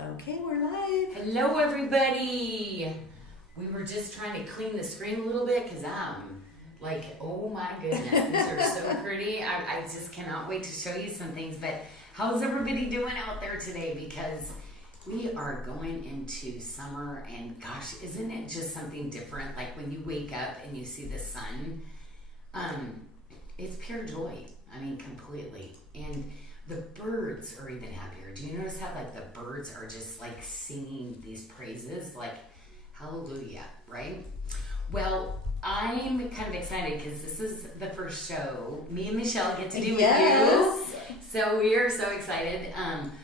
Okay, we're live. Hello, everybody. We were just trying to clean the screen a little bit because I'm like, oh my goodness, these are so pretty. I just cannot wait to show you some things. But how's everybody doing out there today? Because we are going into summer, and gosh, isn't it just something different? Like when you wake up and you see the sun, it's pure joy. I mean, completely. And the birds are even happier. Do you notice how like the birds are just like singing these praises, like hallelujah, right? Well, I'm kind of excited because this is the first show me and Michelle get to do with you. So we are so excited.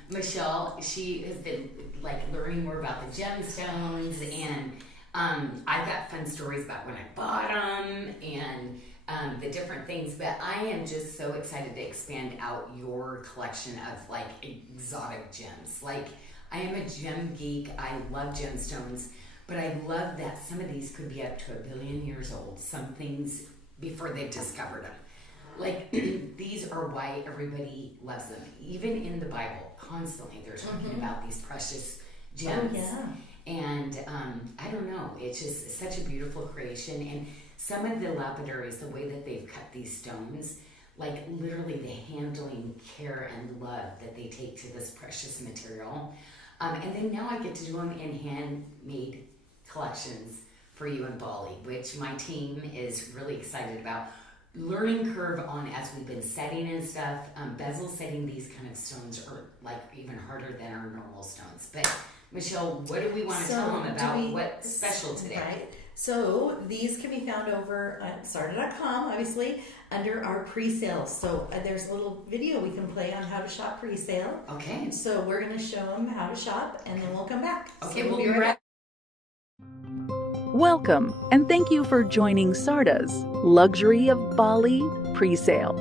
Michelle, she has been like learning more about the gemstones, and I've got fun stories about when I bought them and the different things, but I am just so excited to expand out your collection of like exotic gems. Like, I am a gem geek. I love gemstones, but I love that some of these could be up to 1 billion years old. Some things before they've discovered them. Like these are why everybody loves them. Even in the Bible, constantly they're talking about these precious gems. Oh, yeah. And I don't know, it's just such a beautiful creation. And some of the lapidaries, the way that they've cut these stones, like literally the handling, care, and love that they take to this precious material. And then now I get to do them in handmade collections for you in Bali, which my team is really excited about. Learning curve on as we've been setting and stuff. Bezel setting these kind of stones are like even harder than our normal stones. But Michelle, what do we want to tell them about what's special today? Right. So these can be found over at SARDA.com, obviously, under our pre-sales. So there's a little video we can play on how to shop pre-sale. Okay. So we're going to show them how to shop, and then we'll come back. Okay, so we'll be right back. Welcome, and thank you for joining SARDA's Luxury of Bali pre-sale.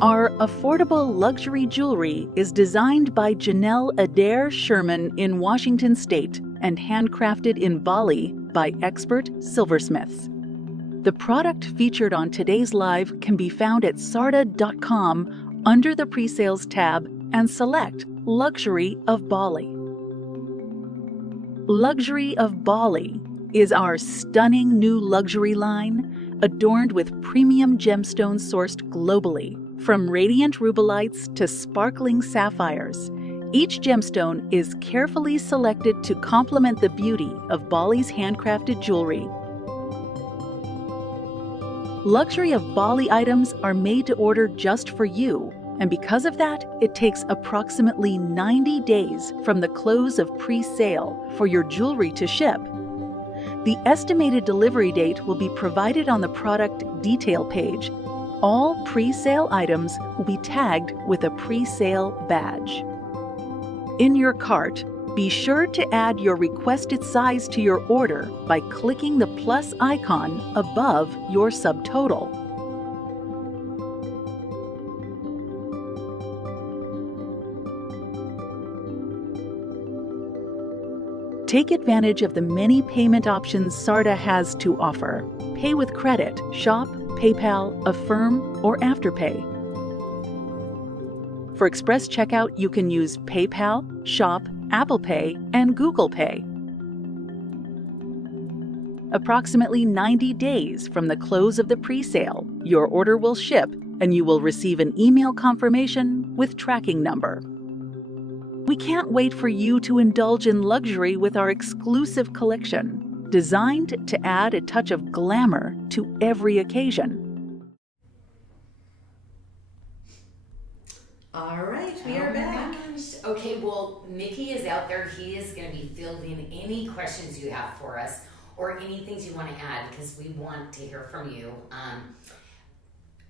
Our affordable luxury jewelry is designed by Janyl Adair Sherman in Washington State and handcrafted in Bali by expert silversmiths. The product featured on today's live can be found at sarda.com under the pre-sales tab and select Luxury of Bali. Luxury of Bali is our stunning new luxury line adorned with premium gemstones sourced globally, from radiant rubelites to sparkling sapphires. Each gemstone is carefully selected to complement the beauty of Bali's handcrafted jewelry. Luxury of Bali items are made to order just for you, and because of that, it takes approximately 90 days from the close of pre-sale for your jewelry to ship. The estimated delivery date will be provided on the product detail page. All pre-sale items will be tagged with a pre-sale badge. In your cart, be sure to add your requested size to your order by clicking the plus icon above your subtotal. Take advantage of the many payment options SARDA has to offer. Pay with credit, shop, PayPal, Affirm, or Afterpay. For express checkout, you can use PayPal, Shop, Apple Pay, and Google Pay. Approximately 90 days from the close of the pre-sale, your order will ship and you will receive an email confirmation with tracking number. We can't wait for you to indulge in luxury with our exclusive collection, designed to add a touch of glamour to every occasion. All right, we are back. Okay, well, Mickey is out there. He is going to be fielding any questions you have for us or any things you want to add, because we want to hear from you.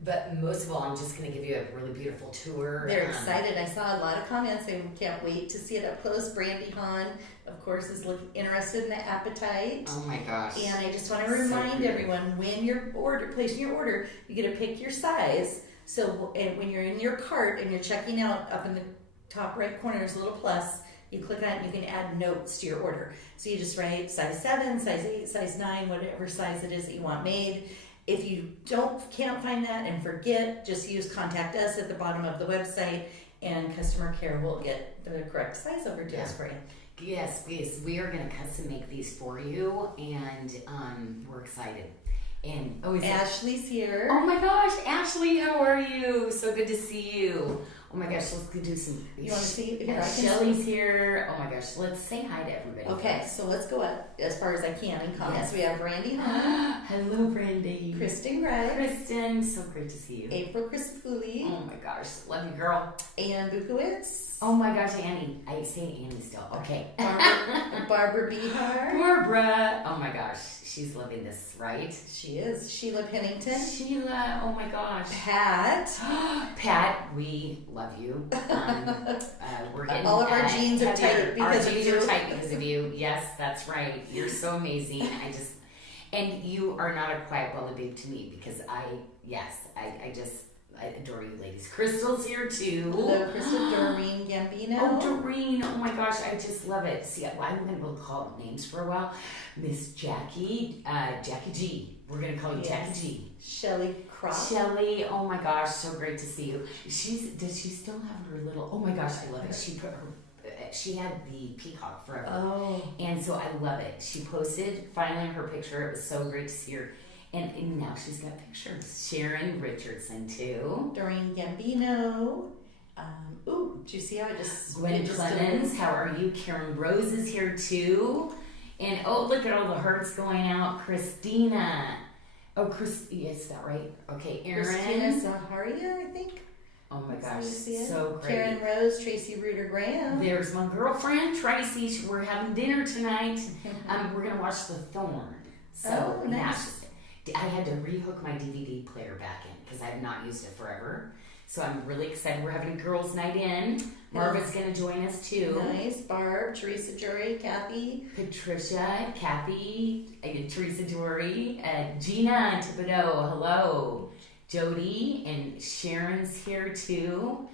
But most of all, I'm just going to give you a really beautiful tour. They're excited. I saw a lot of comments. They can't wait to see it up close. Brandy Hahn, of course, is interested in the apatite. Oh my gosh. And I just want to remind everyone, when you're placing your order, you get to pick your size. So and when you're in your cart and you're checking out, up in the top right corner, there's a little plus. You click on it and you can add notes to your order. So you just write size 7, size 8, size 9, whatever size it is that you want made. If you can't find that and forget, just use contact us at the bottom of the website, and customer care will get the correct size over to us for you. Yes, we are going to custom make these for you, and we're excited. And Ashley's here. Oh my gosh, Ashley, how are you? So good to see you. Oh my gosh, let's go do some. You want to see? Shelly's here. Oh my gosh, let's say hi to everybody. Okay, so let's go up as far as I can in comments. Yes. We have Randy Hahn, Hello, Brandy. Kristen Gregg, Kristen, so great to see you. April Christophouli, Oh my gosh, love you, girl. Ann Bukowitz, Oh my gosh, Annie. I say Annie still. Okay. Barbara Bihar. Barbara. Oh my gosh, she's loving this, right? She is. Sheila Pennington. Sheila. Oh my gosh. Pat. Pat, we love you. We're getting All of our genes are heavier. tight because our of genes you. are tight because of you. Yes, that's right. You're so amazing. And you are not a quiet bully babe to me because I adore you ladies. Crystal's here too. Hello, Crystal. Doreen Gambino. Oh, Doreen. Oh my gosh, I just love it. See, I'm going to call names for a while. Miss Jackie, Jackie G. We're going to call you Jackie G. Shelly Croft. Shelly, oh my gosh, so great to see you. Does she still have her little, oh my gosh, I love it. She had the peacock forever. Oh. And so I love it. She posted finally her picture. It was so great to see her. And now she's got pictures. Sharon Richardson too. Doreen Gambino. Did you see how I just... Gwen Clemens, how are you? Karen Rose is here too. And look at all the hearts going out. Christina. Is that right? Okay, Erin. Christina Zaharia, I think. Oh my gosh, so great. Karen Rose, Tracy Reuter Graham. There's my girlfriend, Tracy. We're having dinner tonight. We're going to watch The Thorn. So, nice. I had to rehook my DVD player back in because I have not used it forever. So I'm really excited. We're having a girls' night in. Marva's going to join us too. Nice. Barb, Teresa Jory, Kathy. Patricia, Kathy, Teresa Jory, Gina Thibodeau, hello. Jody and Sharon's here too.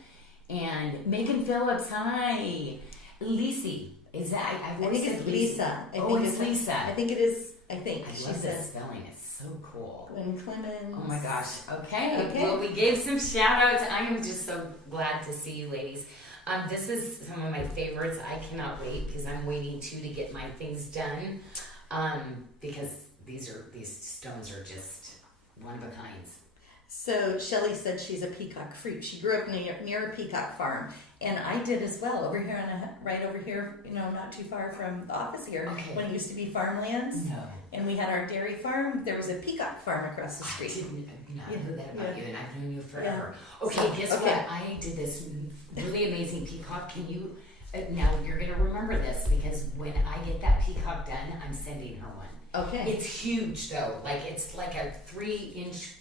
And Megan Phillips, hi. Lisi, is that? I think it's Lisa. It's Lisa. I think it is. I think. I love this spelling. It's so cool. Gwen Clemens. Oh my gosh. Okay. Well, we gave some shout outs. I am just so glad to see you ladies. This is some of my favorites. I cannot wait because I'm waiting too to get my things done. Because these stones are just one of a kind. So Shelly said she's a peacock freak. She grew up near a peacock farm, and I did as well. Over here right over here, not too far from the office here. Okay. When it used to be farmlands. No. And we had our dairy farm. There was a peacock farm across the street. I didn't know that about you, and I've known you forever. Yeah. Okay, guess what? I did this really amazing peacock. Can you? Now you're gonna remember this because when I get that peacock done, I'm sending her one. Okay. It's huge though. It's like a 3-inch.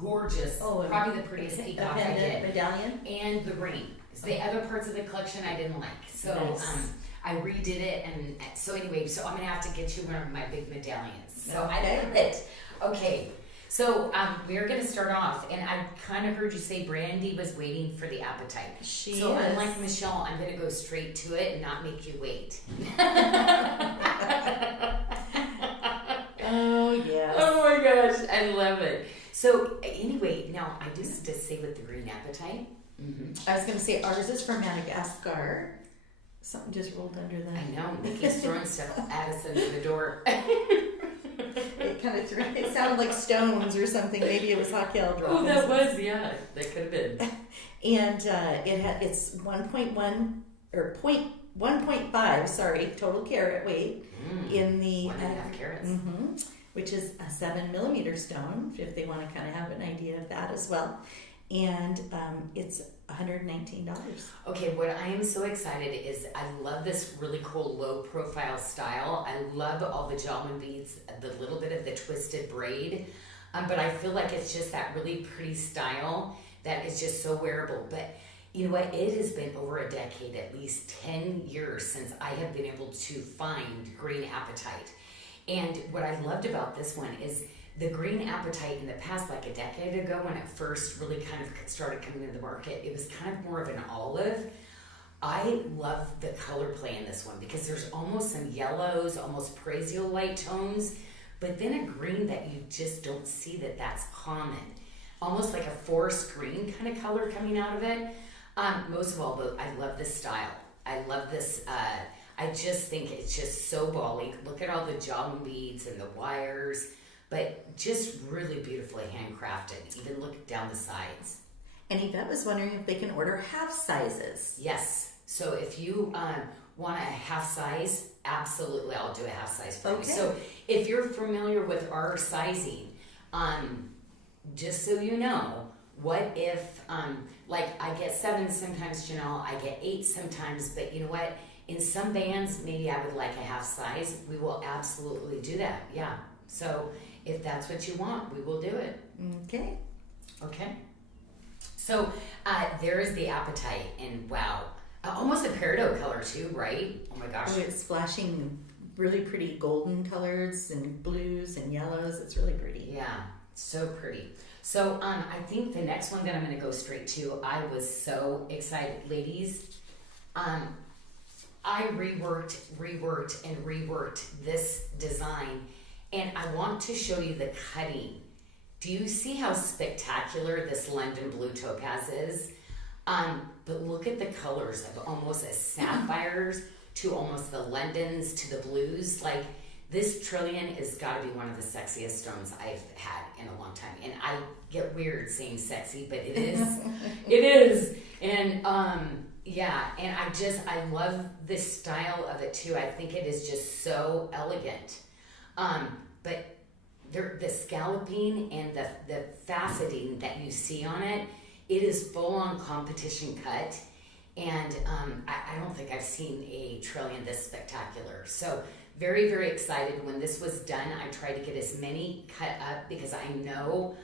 Gorgeous, probably the prettiest peacock I did. Medallion and the ring. So the other parts of the collection I didn't like, so nice. I redid it, and so anyway, so I'm gonna have to get you one of my big medallions. So Okay. I love it. Okay, so we're gonna start off, and I kind of heard you say Brandy was waiting for the appetite. So is. unlike Michelle, I'm gonna go straight to it and not make you wait. Oh yes. Oh my gosh, I love it. So anyway, now I just to say with the green appetite. Mm-hmm. I was going to say ours is from Madagascar. Something just rolled under that. I know, Nikki's throwing stuff at us under the door. It kind of threw. It sounded like stones or something. Maybe it was Hakel dropping. Oh, that was that could have been. And it's 1.1 or 1.5. Sorry, total carat weight in the 1.5 carats. Mm-hmm, which is a 7mm stone, if they want to kind of have an idea of that as well. And it's $119. Okay, what I am so excited is I love this really cool low profile style. I love all the gentleman beads, the little bit of the twisted braid, but I feel like it's just that really pretty style that is just so wearable. But you know what? It has been over a decade, at least 10 years since I have been able to find green apatite. And what I loved about this one is the green apatite in the past, like a decade ago when it first really kind of started coming into the market, it was kind of more of an olive. I love the color play in this one because there's almost some yellows, almost Presale light tones, but then a green that you just don't see that's common. Almost like a forest green kind of color coming out of it. Most of all, though, I love this style. I love this. I just think it's just so Bali. Look at all the jawbone beads and the wires, but just really beautifully handcrafted. Even look down the sides. And Yvette was wondering if they can order half sizes. Yes. So if you want a half size, absolutely, I'll do a half size for you. So if you're familiar with our sizing, just so you know, what if, like I get 7 sometimes, Janyl, I get 8 sometimes, but you know what? In some bands, maybe I would like a half size. We will absolutely do that. Yeah. So if that's what you want, we will do it. Okay. Okay. So there is the appetite, and wow, almost a peridot color too, right? Oh my gosh. Oh, it's flashing really pretty golden colors and blues and yellows. It's really pretty. Yeah, so pretty. So I think the next one that I'm going to go straight to, I was so excited, ladies. I reworked and reworked this design, and I want to show you the cutting. Do you see how spectacular this London blue topaz is? But look at the colors of almost a sapphires to almost the Londons to the blues. Like, this trillion has got to be one of the sexiest stones I've had in a long time. And I get weird saying sexy, but it is. It is. And yeah, and I love this style of it too. I think it is just so elegant. But the scalloping and the faceting that you see on it, it is full-on competition cut. And I don't think I've seen a trillion this spectacular. So very, very excited. When this was done, I tried to get as many cut up because I know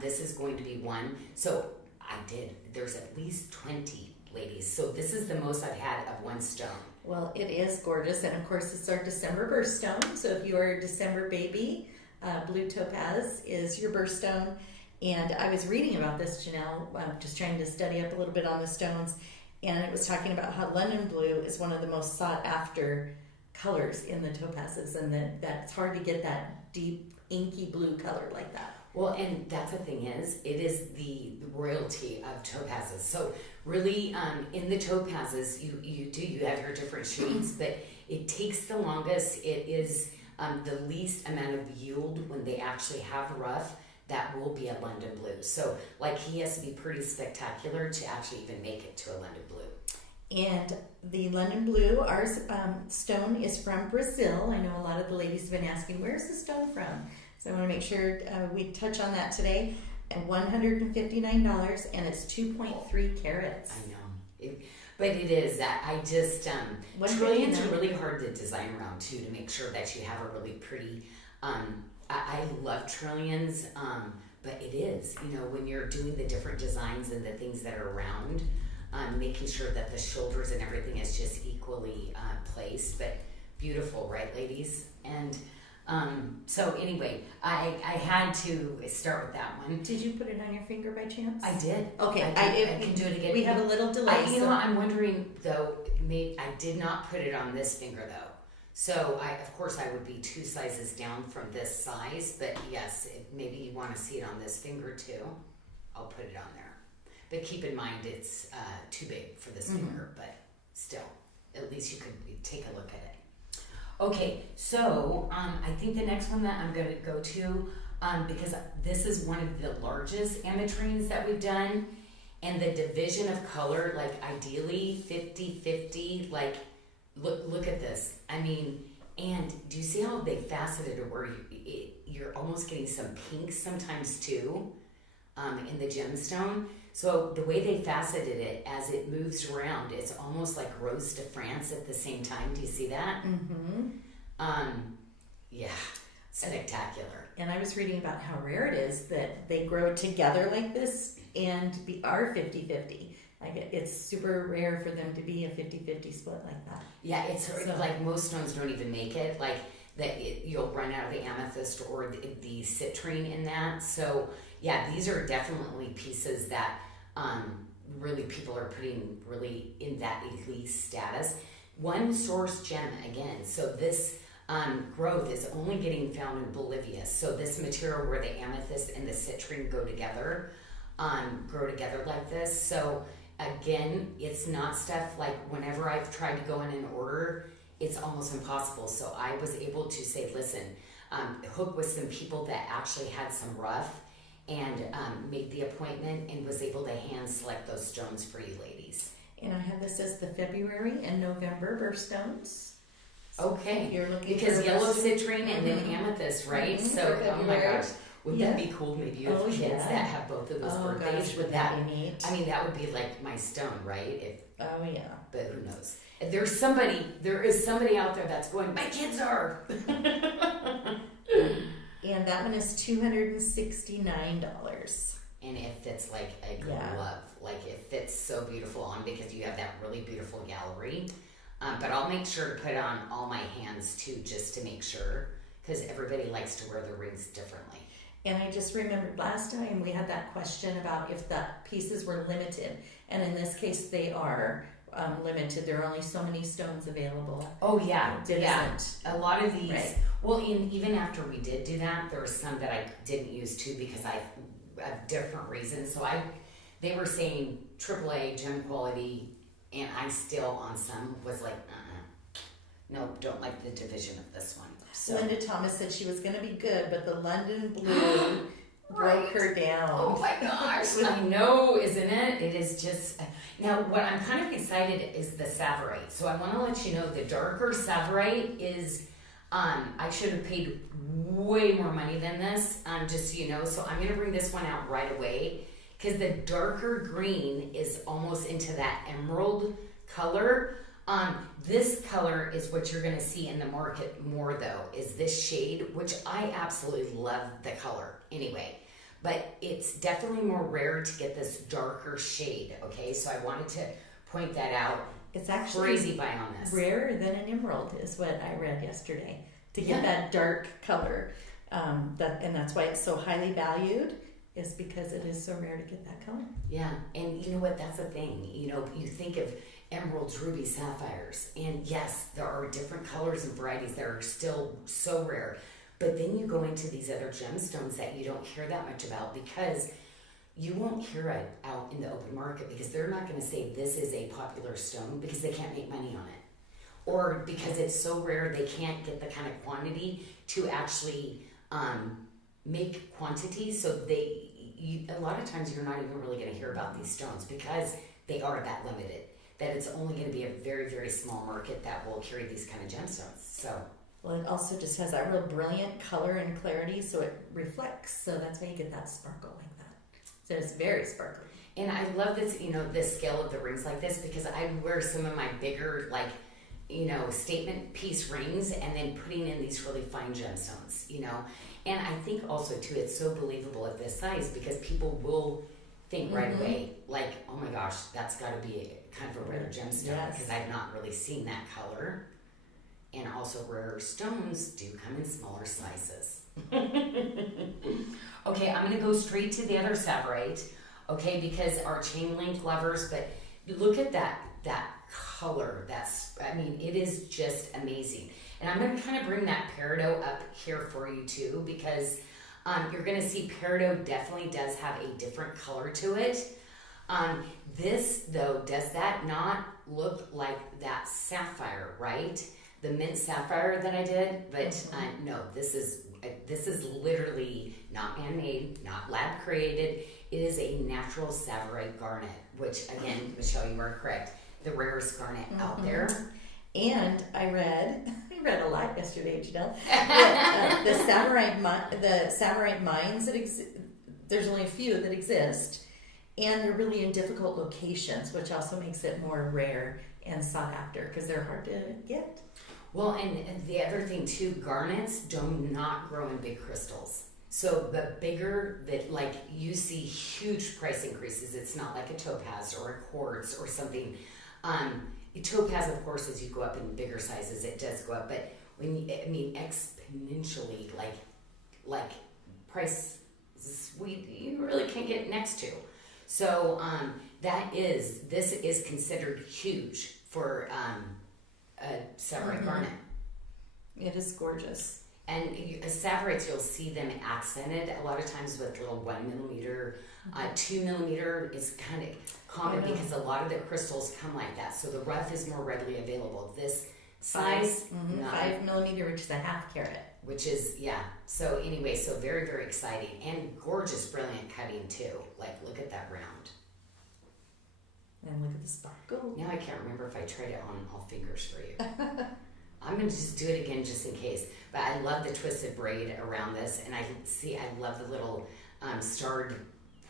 this is going to be one. So I did. There's at least 20, ladies. So this is the most I've had of one stone. Well, it is gorgeous. And of course, it's our December birthstone. So if you are a December baby, blue topaz is your birthstone. And I was reading about this, Janyl, just trying to study up a little bit on the stones. And it was talking about how London blue is one of the most sought after colors in the topazes, and that it's hard to get that deep inky blue color like that. Well, and that's the thing is, it is the royalty of topazes. So really, in the topazes, you have your different shades, but it takes the longest. It is the least amount of yield when they actually have rough. That will be a London blue. So like, he has to be pretty spectacular to actually even make it to a London blue. And the London blue, our stone is from Brazil. I know a lot of the ladies have been asking, where's the stone from? So I want to make sure we touch on that today. At $159, and it's 2.3 carats. I know. But it is that I just, trillions are really hard to design around too, to make sure that you have a really pretty, I love trillions, but it is, when you're doing the different designs and the things that are around, making sure that the shoulders and everything is just equally placed, but beautiful, right, ladies? And so anyway, I had to start with that one. Did you put it on your finger by chance? I did. Okay, I can do it again. We have a little delay. I'm wondering though, I did not put it on this finger though. So of course I would be 2 sizes down from this size, but yes, maybe you want to see it on this finger too. I'll put it on there. But keep in mind it's too big for this finger, but still, at least you could take a look at it. Okay, so I think the next one that I'm going to go to, because this is one of the largest Ametrines that we've done, and the division of color, like ideally 50-50, like look at this. I mean, and do you see how they faceted it, where you're almost getting some pink sometimes too in the gemstone? So the way they faceted it, as it moves around, it's almost like Rose de France at the same time. Do you see that? Mm-hmm. Yeah, spectacular. And I was reading about how rare it is that they grow together like this and are 50-50. Like, it's super rare for them to be a 50-50 split like that. Yeah, it's like most stones don't even make it. Like, you'll run out of the amethyst or the citrine in that. So yeah, these are definitely pieces that really people are putting really in that elite status. One source gem again. So this growth is only getting found in Bolivia. So this material where the amethyst and the citrine go together, grow together like this. So again, it's not stuff like whenever I've tried to go in and order, it's almost impossible. So I was able to say, listen, hook with some people that actually had some rough and made the appointment and was able to hand select those stones for you ladies. And I have this as the February and November birthstones. Okay, You're looking because for yellow birthstones. citrine and then amethyst, right? Mhm, So, for oh my February. gosh, wouldn't that be cool? Maybe you have kids that have both of those birthdays. Gosh, Would that? be neat? I mean, that would be like my stone, right? If, Oh yeah. but who knows? There is somebody out there that's going, my kids are. And that one is $269. And it fits like a Yeah. glove. Like it fits so beautiful on because you have that really beautiful gallery. But I'll make sure to put on all my hands too, just to make sure, because everybody likes to wear the rings differently. And I just remembered last time we had that question about if the pieces were limited. And in this case, they are limited. There are only so many stones available. Oh yeah, It yeah. isn't. A lot of these. Right. Well, even after we did do that, there were some that I didn't use too because I have different reasons. So they were saying AAA gem quality, and I still on some was like, no, don't like the division of this one. So Linda Thomas said she was going to be good, but the London blue broke her down. oh my gosh, I know, isn't it? It is just. Now, what I'm kind of excited is the Savorite. So I want to let you know the darker Savorite is, I should have paid way more money than this, just so you know. So I'm going to bring this one out right away because the darker green is almost into that emerald color. This color is what you're going to see in the market more though, is this shade, which I absolutely love the color anyway. But it's definitely more rare to get this darker shade, okay? So I wanted to point that out. It's actually Crazy buy on this. rarer than an emerald is what I read yesterday to get that dark color. And that's why it's so highly valued, is because it is so rare to get that color. Yeah, and you know what? That's the thing. You know, you think of emeralds, rubies, sapphires, and yes, there are different colors and varieties that are still so rare. But then you go into these other gemstones that you don't hear that much about because you won't hear it out in the open market because they're not going to say this is a popular stone because they can't make money on it. Or because it's so rare they can't get the kind of quantity to actually make quantities. So a lot of times you're not even really going to hear about these stones because they are that limited. That it's only going to be a very, very small market that will carry these kind of gemstones. So. Well, it also just has that real brilliant color and clarity, so it reflects. So that's why you get that sparkle like that. So it's very sparkly. And I love this, you know, the scale of the rings like this because I wear some of my bigger, like, you know, statement piece rings and then putting in these really fine gemstones, you know. And I think also, too, it's so believable at this size because people will think right away, like, oh my gosh, that's got to be kind of a rare gemstone because I've not really seen that color. And also rarer stones do come in smaller sizes. Okay, I'm going to go straight to the other Savorite, okay, because our chain link lovers, but look at that color. I mean, it is just amazing. And I'm going to kind of bring that Peridot up here for you too, because you're going to see Peridot definitely does have a different color to it. This, though, does that not look like that sapphire, right? The mint sapphire that I did, but no, this is literally not man-made, not lab-created. It is a natural Savorite garnet, which again, Michelle, you are correct, the rarest garnet out there. And I read a lot yesterday, Janyl. The Savorite mines there's only a few that exist, and they're really in difficult locations, which also makes it more rare and sought after because they're hard to get. Well, and the other thing too, garnets do not grow in big crystals. So the bigger that, like, you see huge price increases. It's not like a topaz or a quartz or something. Topaz, of course, as you go up in bigger sizes, it does go up. But exponentially, like price you really can't get next to. So this is considered huge for a Savorite garnet. It is gorgeous. And Savorites, you'll see them accented a lot of times with little 1 millimeter, 2 millimeter is kind of common because a lot of the crystals come like that. So the rough is more readily available. This size, 5 millimeter, which is a half carat. which is, So anyway, so very, very exciting and gorgeous, brilliant cutting too. Like, look at that round. And look at the sparkle. Now I can't remember if I tried it on all fingers for you. I'm going to just do it again just in case. But I love the twisted braid around this. And I love the little starred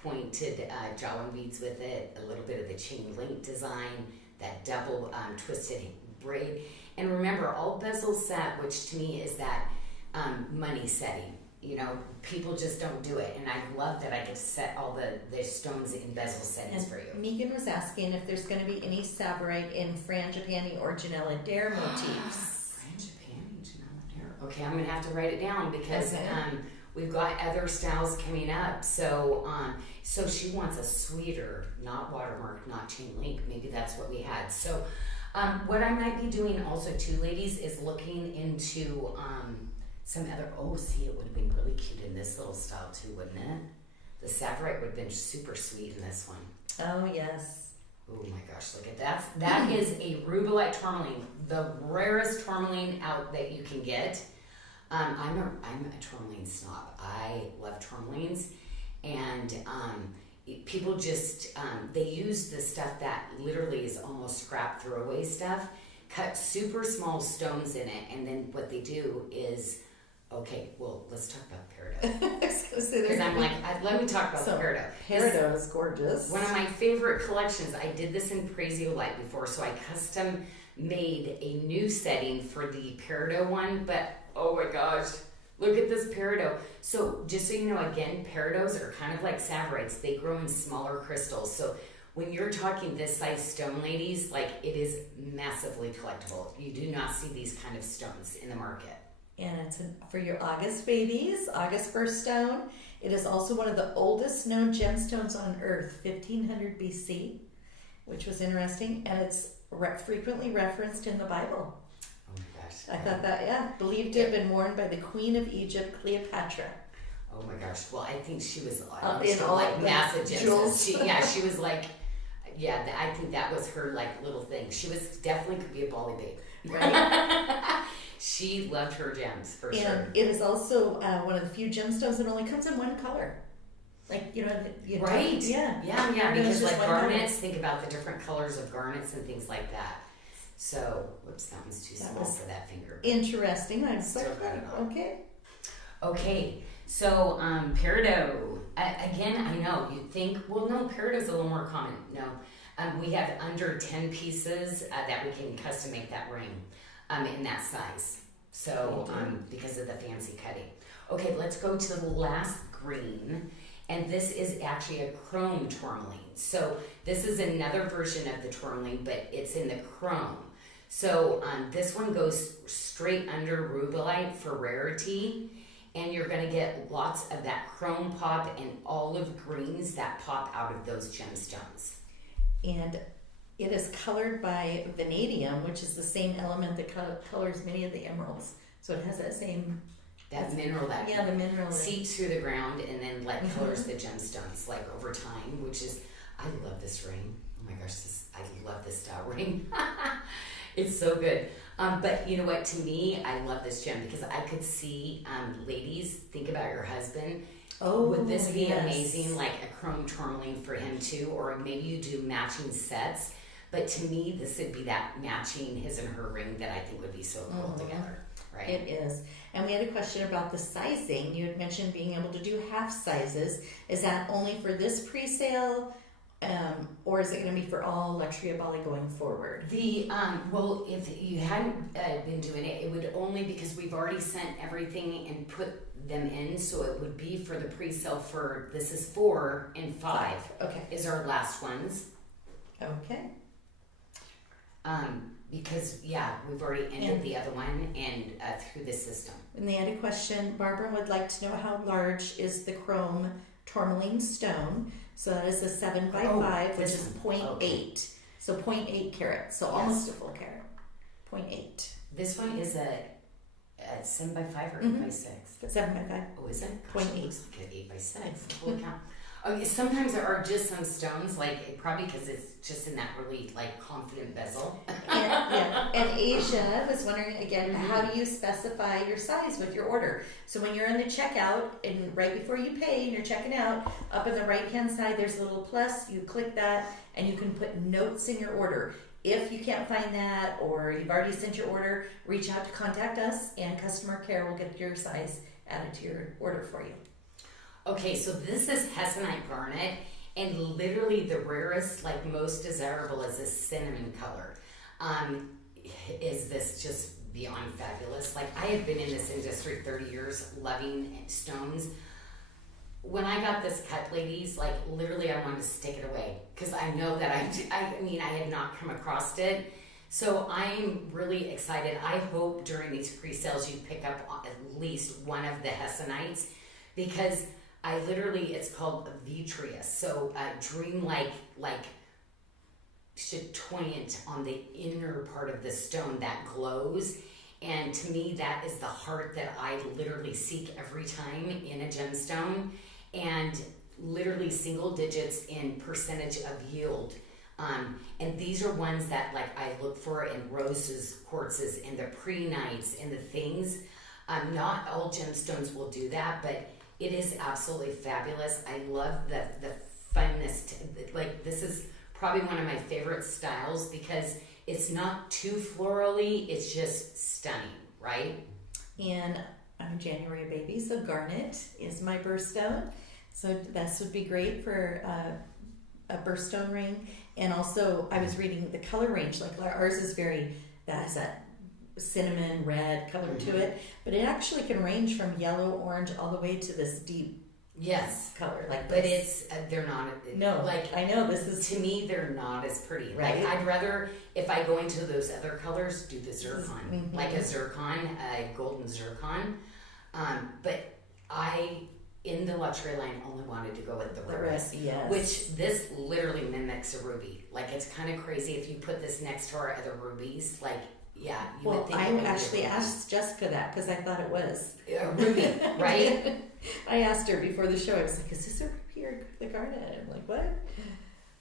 pointed jawline beads with it. A little bit of the chain link design. That double twisted braid. And remember, all bezel set, which to me is that money setting. You know, people just don't do it. And I love that I get to set all the stones in bezel settings for you. Megan was asking if there's going to be any Savorite in Frangipani or Janyl Adair motifs. Frangipani, Janyl Adair. Okay, I'm going to have to write it down because we've got other styles coming up. So so she wants a sweeter, not watermark, not chain link. Maybe that's what we had. So what I might be doing also too, ladies, is looking into some other, it would have been really cute in this little style too, wouldn't it? The Savorite would have been super sweet in this one. Oh, yes. Oh my gosh, look at that. That is a Rubilite tourmaline, the rarest tourmaline out that you can get. I'm a tourmaline snob. I love tourmalines. And people just, they use the stuff that literally is almost scrap throwaway stuff, cut super small stones in it, and then what they do is, let's talk about Peridot. Because I'm like, let me talk about the Peridot. Peridot is gorgeous. One of my favorite collections. I did this in Presale before, so I custom made a new setting for the Peridot one, but oh my gosh, look at this Peridot. So just so you know, again, Peridots are kind of like Savorites. They grow in smaller crystals. So when you're talking this size stone, ladies, like, it is massively collectible. You do not see these kind of stones in the market. And it's for your August babies, August 1st stone. It is also one of the oldest known gemstones on Earth, 1500 BC, which was interesting. And it's frequently referenced in the Bible. Oh my gosh. I thought that, believed to have been worn by the Queen of Egypt, Cleopatra. Oh my gosh. Well, I think she was in all like massive jewels. She was like, I think that was her like little thing. She was definitely could be a Bali babe. Right? She loved her gems for sure. And it is also one of the few gemstones that only comes in one color. Like, right? Yeah. Because like garnets, color. think about the different colors of garnets and things like that. So, whoops, that one's too small for that finger. Interesting. I'm Still got it on. Okay. So, Peridot. Again, I know, you'd think, well, no, Peridot's a little more common. No. We have under 10 pieces that we can custom make that ring in that size. So, because of the fancy cutting. Okay, let's go to the last green. And this is actually a chrome tourmaline. So, this is another version of the tourmaline, but it's in the chrome. So, this one goes straight under Rubilite for rarity. And you're going to get lots of that chrome pop and olive greens that pop out of those gemstones. And it is colored by vanadium, which is the same element that colors many of the emeralds. So it has that same... That mineral that the mineral seeps through the ground and then colors the gemstones like over time, which is... I love this ring. Oh my gosh, I love this style ring. It's so good. But you know what? To me, I love this gem because I could see ladies, think about your husband. Would this be amazing, like a chrome tourmaline for him too? Or maybe you do matching sets. But to me, this would be that matching his and her ring that I think would be so cool together. Right? It is. And we had a question about the sizing. You had mentioned being able to do half sizes. Is that only for this pre-sale? Or is it going to be for all Luxury of Bali going forward? Well, if you hadn't been doing it, it would only because we've already sent everything and put them in, so it would be for the pre-sale for, this is 4 and 5. Okay. Is our last ones. Okay. Because, we've already ended the other one and through this system. And they had a question. Barbara would like to know how large is the chrome tourmaline stone. So that is a 7 by 5, which is 0.8. Okay. So 0.8 carats. So almost a full carat. 0.8. This one is a a 7x5 or Mhm. 8x6? 7x5. Oh, is it? Gosh, 0.8. it looks like an 8x6. Holy cow. Okay, sometimes there are just some stones, like probably because it's just in that really like confident bezel. And Asia was wondering again, how do you specify your size with your order? So when you're in the checkout and right before you pay and you're checking out, up on the right hand side there's a little plus. You click that and you can put notes in your order. If you can't find that or you've already sent your order, reach out to contact us and customer care will get your size added to your order for you. Okay, so this is Hessonite garnet, and literally the rarest, like most desirable, is this cinnamon color. Is this just beyond fabulous? Like, I have been in this industry 30 years, loving stones. When I got this cut, ladies, like literally I wanted to stick it away because I know that I mean, I had not come across it. So I'm really excited. I hope during these pre-sales you pick up at least one of the Hessonites because I literally, it's called vitreous. So dream-like, chatoyant on the inner part of the stone that glows. And to me, that is the heart that I literally seek every time in a gemstone. And literally single digits in percentage of yield. And these are ones that like I look for in roses, quartzes, and the pre-nights and the things. Not all gemstones will do that, but it is absolutely fabulous. I love the funness. Like this is probably one of my favorite styles because it's not too florally. It's just stunning, right? And I'm a January baby, so garnet is my birthstone. So this would be great for a birthstone ring. And also, I was reading the color range. Like ours is that has that cinnamon red color to it, but it actually can range from yellow, orange, all the way to this deep color. Like, but it's they're not. No, like I know this is to me they're not as pretty. Right? Like I'd rather if I go into those other colors, do the zircon, like a zircon, a golden zircon. But I in the luxury line only wanted to go with the rarest, which this literally mimics a ruby. Like it's kind of crazy if you put this next to our other rubies, like. Yeah, you would think. I actually asked Jessica that because I thought it was a ruby, right? I asked her before the show. I was like, "Is this a ruby or the garnet?" I'm like, "What?"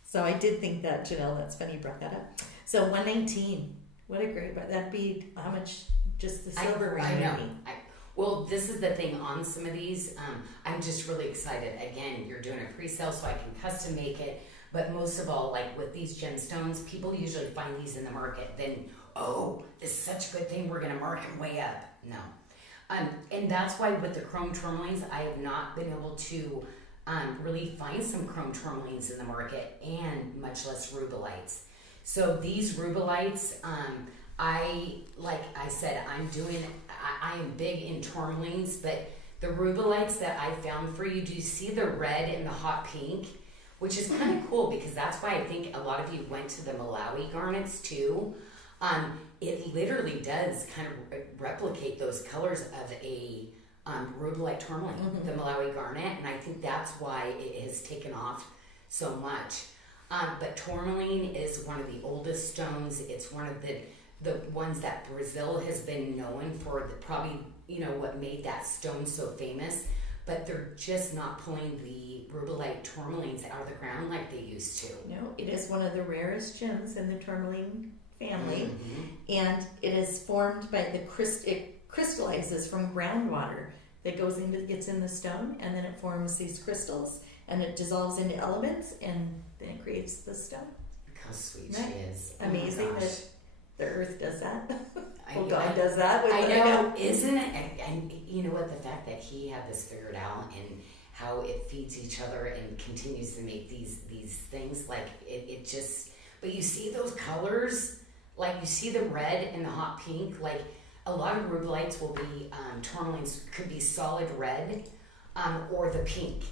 So I did think that, Janyl. That's funny you brought that up. So 119. What a great! But that'd be how much? Just the silver ring. I know. Well, this is the thing on some of these. I'm just really excited. Again, you're doing a pre-sale, so I can custom make it. But most of all, like with these gemstones, people usually find these in the market. Then, oh, this is such a good thing, we're going to mark them way up. No. And that's why with the chrome tourmalines, I have not been able to really find some chrome tourmalines in the market and much less Rubilites. So these Rubilites, like I said, I am big in tourmalines, but the Rubilites that I found for you, do you see the red and the hot pink? Which is kind of cool because that's why I think a lot of you went to the Maloi garnets too. It literally does kind of replicate those colors of a Rubilite tourmaline, the Maloi garnet, and I think that's why it has taken off so much. But tourmaline is one of the oldest stones. It's one of the ones that Brazil has been known for, probably, what made that stone so famous. But they're just not pulling the Rubilite tourmalines out of the ground like they used to. No, it is one of the rarest gems in the tourmaline family, and it is formed by it crystallizes from groundwater that gets in the stone, and then it forms these crystals, and it dissolves into elements, and then it creates the stone. Look how sweet Right? she is. Amazing Oh that the earth does that. I God does that. I know, isn't it? And you know what? The fact that he had this figured out and how it feeds each other and continues to make these things, like it just. But you see those colors, like you see the red and the hot pink. Like a lot of Rubilites will be tourmalines could be solid red, or the pink.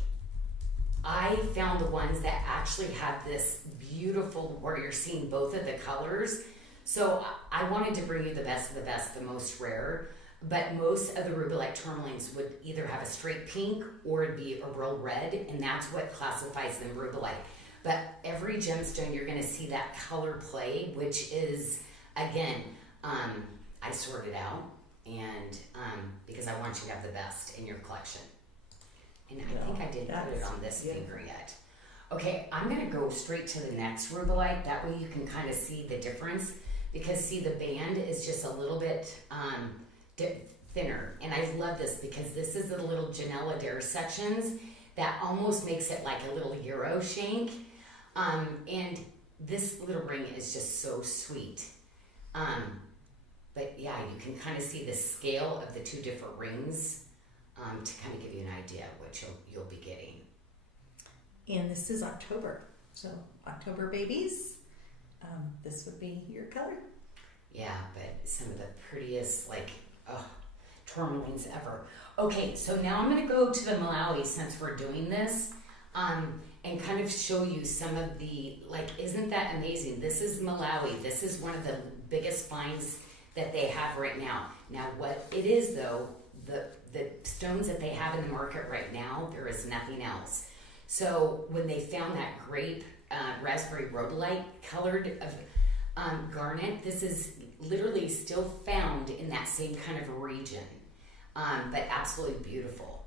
I found the ones that actually have this beautiful, where you're seeing both of the colors. So I wanted to bring you the best of the best, the most rare, but most of the Rubilite tourmalines would either have a straight pink or it'd be a real red, and that's what classifies them Rubilite. But every gemstone, you're going to see that color play, which is, again, I sorted out, and because I want you to have the best in your collection. And I think I did put it on this finger yet. Okay, I'm gonna go straight to the next Rubilite. That way you can kind of see the difference, because see, the band is just a little bit thinner, and I love this because this is the little Janyl Adair sections that almost makes it like a little Euro shank, and this little ring is just so sweet. But yeah, you can kind of see the scale of the two different rings to kind of give you an idea of what you'll be getting. And this is October, so October babies. This would be your color. Yeah, but some of the prettiest, like, tourmalines ever. Okay, so now I'm going to go to the Maloi since we're doing this, and kind of show you some of the, like, isn't that amazing? This is Maloi. This is one of the biggest finds that they have right now. Now, what it is, though, the stones that they have in the market right now, there is nothing else. So when they found that grape raspberry rhodolite colored garnet, this is literally still found in that same kind of region, but absolutely beautiful.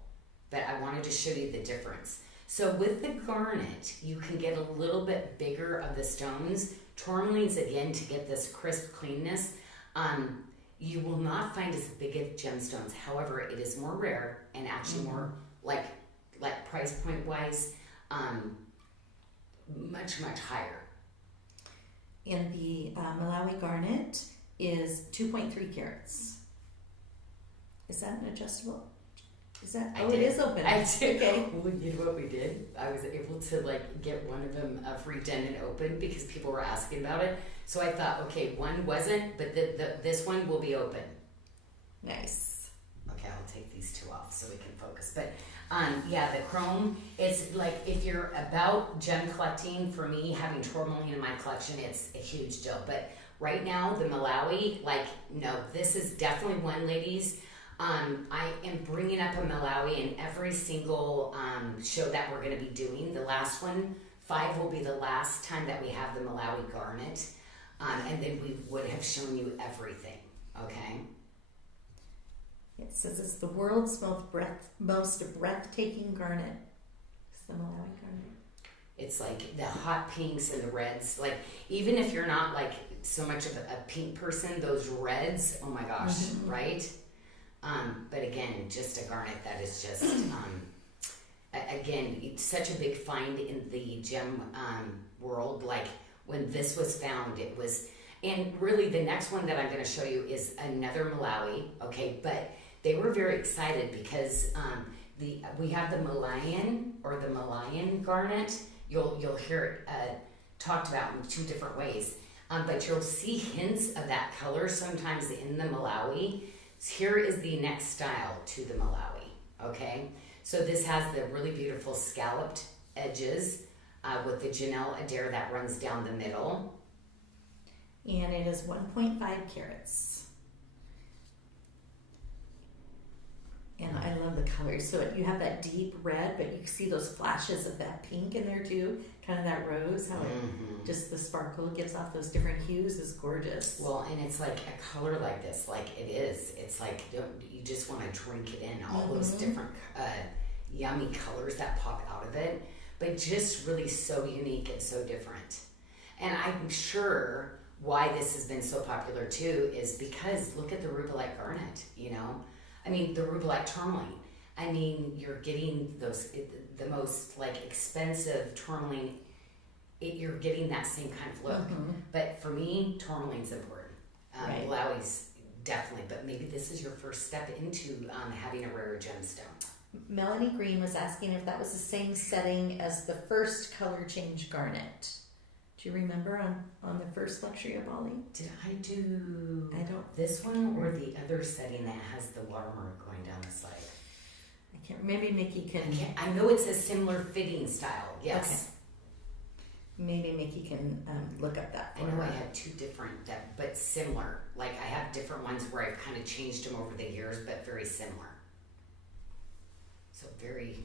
But I wanted to show you the difference. So with the garnet, you can get a little bit bigger of the stones. Tourmalines, again, to get this crisp cleanness. You will not find as big of gemstones. However, it is more rare and actually more like price point wise, much higher. And the Maloi garnet is 2.3 carats. Is that an adjustable? Is that? I it did. is open. I did. Okay. Well, you know what we did? I was able to like get one of them redone and open because people were asking about it. So I thought, okay, one wasn't, but this one will be open. Nice. Okay, I'll take these two off so we can focus. But yeah, the chrome is like, if you're about gem collecting, for me, having tourmaline in my collection, it's a huge deal. But right now, the Maloi, like, no, this is definitely one, ladies. I am bringing up a Maloi in every single show that we're going to be doing. The last one, 5 will be the last time that we have the Maloi garnet. And then we would have shown you everything, okay? It says it's the world's most breathtaking garnet. It's the Maloi garnet. It's like the hot pinks and the reds. Like, even if you're not like so much of a pink person, those reds, oh my gosh, right? But again, just a garnet that is just, again, it's such a big find in the gem world. Like, when this was found, it was, and really the next one that I'm going to show you is another Maloi, okay? But they were very excited because we have the Malayan garnet. You'll hear it talked about in 2 different ways, but you'll see hints of that color sometimes in the Maloi. Here is the next style to the Maloi, okay? So this has the really beautiful scalloped edges with the Janyl Adair that runs down the middle. And it is 1.5 carats. And I love the colors. So you have that deep red, but you see those flashes of that pink in there too. Kind of that rose, how it just the sparkle it gives off those different hues is gorgeous. Well, and it's like a color like this, like it is. It's like you just want to drink it in, all those different yummy colors that pop out of it. But just really so unique and so different. And I'm sure why this has been so popular too is because look at the Rubilite garnet, you know? I mean, the Rubilite tourmaline. I mean, you're getting the most like expensive tourmaline. You're getting that same kind of look. But for me, tourmaline's important. Right. Malawi's definitely, but maybe this is your first step into having a rare gemstone. Melanie Green was asking if that was the same setting as the first color change garnet. Do you remember on the first Luxury of Bali? Did I do I don't this one or the other setting that has the watermark going down the side? I can't. Maybe Mickey can. I know it's a similar fitting style. Yes. Okay. Maybe Mickey can look up that. I know I have 2 different, but similar. Like I have different ones where I've kind of changed them over the years, but very similar. So very,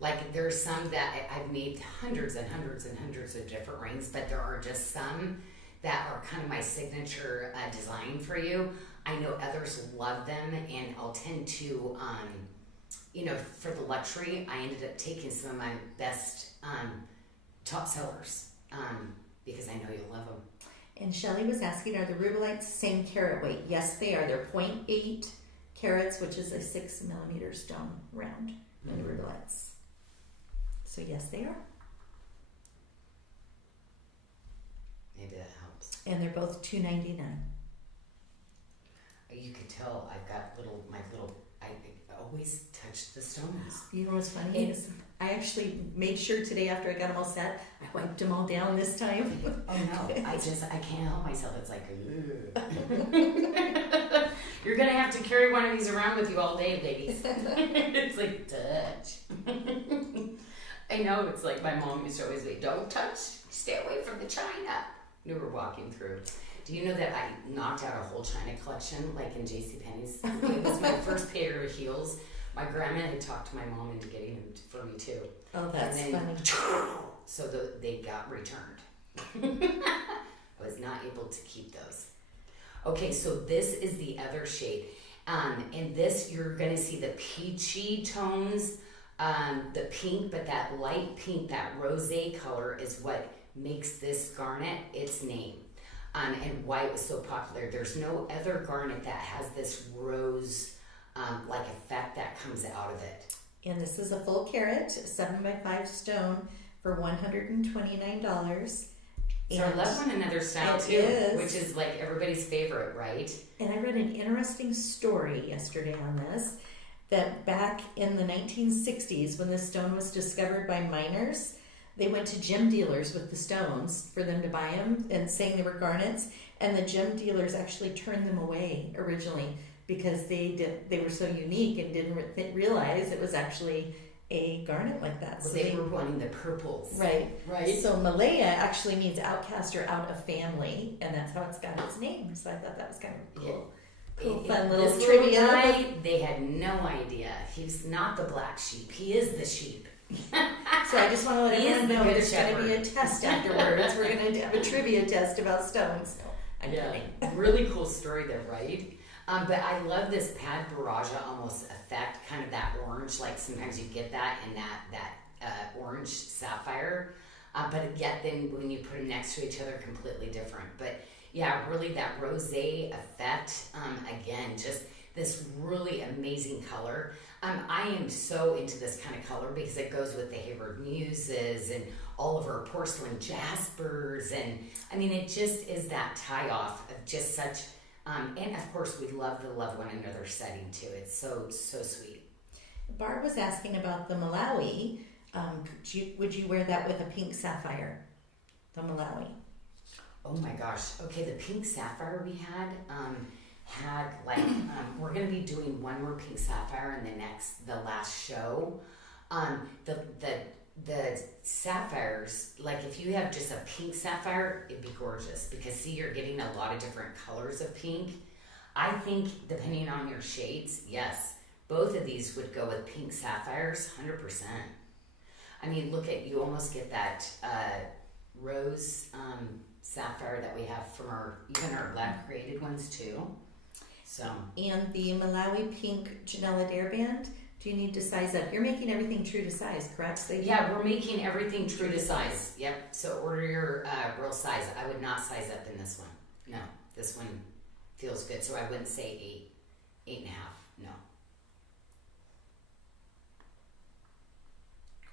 like there's some that I've made hundreds and hundreds and hundreds of different rings, but there are just some that are kind of my signature design for you. I know others love them, and I'll tend to, for the luxury, I ended up taking some of my best top sellers because I know you'll love them. And Shelley was asking, are the Rubilites the same carat weight? Yes, they are. They're 0.8 carats, which is a 6 millimeter stone round in the Rubilites. So yes, they are. Maybe that helps. And they're both $2.99. You could tell I've got I always touch the stones. You know what's funny is I actually made sure today after I got them all set, I wiped them all down this time. Oh no, I can't help myself. It's like, you're gonna have to carry one of these around with you all day, ladies. It's like, touch. I know, it's like my mom used to always say, don't touch, stay away from the china. We were walking through. Do you know that I knocked out a whole china collection, like in JCPenney's? It was my first pair of heels. My grandma had talked to my mom into getting them for me too. Oh, that's funny. So they got returned. I was not able to keep those. Okay, so this is the other shade. And this, you're gonna see the peachy tones, the pink, but that light pink, that rosé color is what makes this garnet its name. And why it was so popular. There's no other garnet that has this rose like effect that comes out of it. And this is a full carat, 7x5 stone for $129. So I love one another style too, which is like everybody's favorite, right? And I read an interesting story yesterday on this, that back in the 1960s when this stone was discovered by miners, they went to gem dealers with the stones for them to buy them and saying they were garnets, and the gem dealers actually turned them away originally because they were so unique and didn't realize it was actually a garnet like that. Well, so they were wanting the purples. Right. Right. So Malaya actually means outcast or out of family, and that's how it's got its name. So I thought that was kind of cool. Cool, fun little this trivia. Little guy, they had no idea. He's not the black sheep. He is the sheep. So I just want to let everyone know there's going to be a shepherd. test afterwards. We're going to have a trivia test about stones. No, I'm kidding. Really cool story there, right? But I love this pad barraja almost effect, kind of that orange, like sometimes you get that in that orange sapphire, but yet then when you put them next to each other, completely different. But yeah, really that rosé effect, again, just this really amazing color. I am so into this kind of color because it goes with the Hayward Muses and all of our porcelain jaspers, and I mean it just is that tie-off of just such, and of course we love the love one another setting too. It's so sweet. Barb was asking about the Maloi. Would you wear that with a pink sapphire? The Maloi. Oh my gosh. Okay, the pink sapphire we had like we're gonna be doing one more pink sapphire in the last show. The sapphires, like if you have just a pink sapphire, it'd be gorgeous because see, you're getting a lot of different colors of pink. I think depending on your shades, yes, both of these would go with pink sapphires, 100%. I mean, look at, you almost get that rose sapphire that we have from even our lab created ones too. So. And the Malawi pink Janyl Adair band, do you need to size up? You're making everything true to size, correct? So yeah, we're making everything true to size. Yep. So order your real size. I would not size up in this one. No, this one feels good. So I wouldn't say 8, 8.5. No.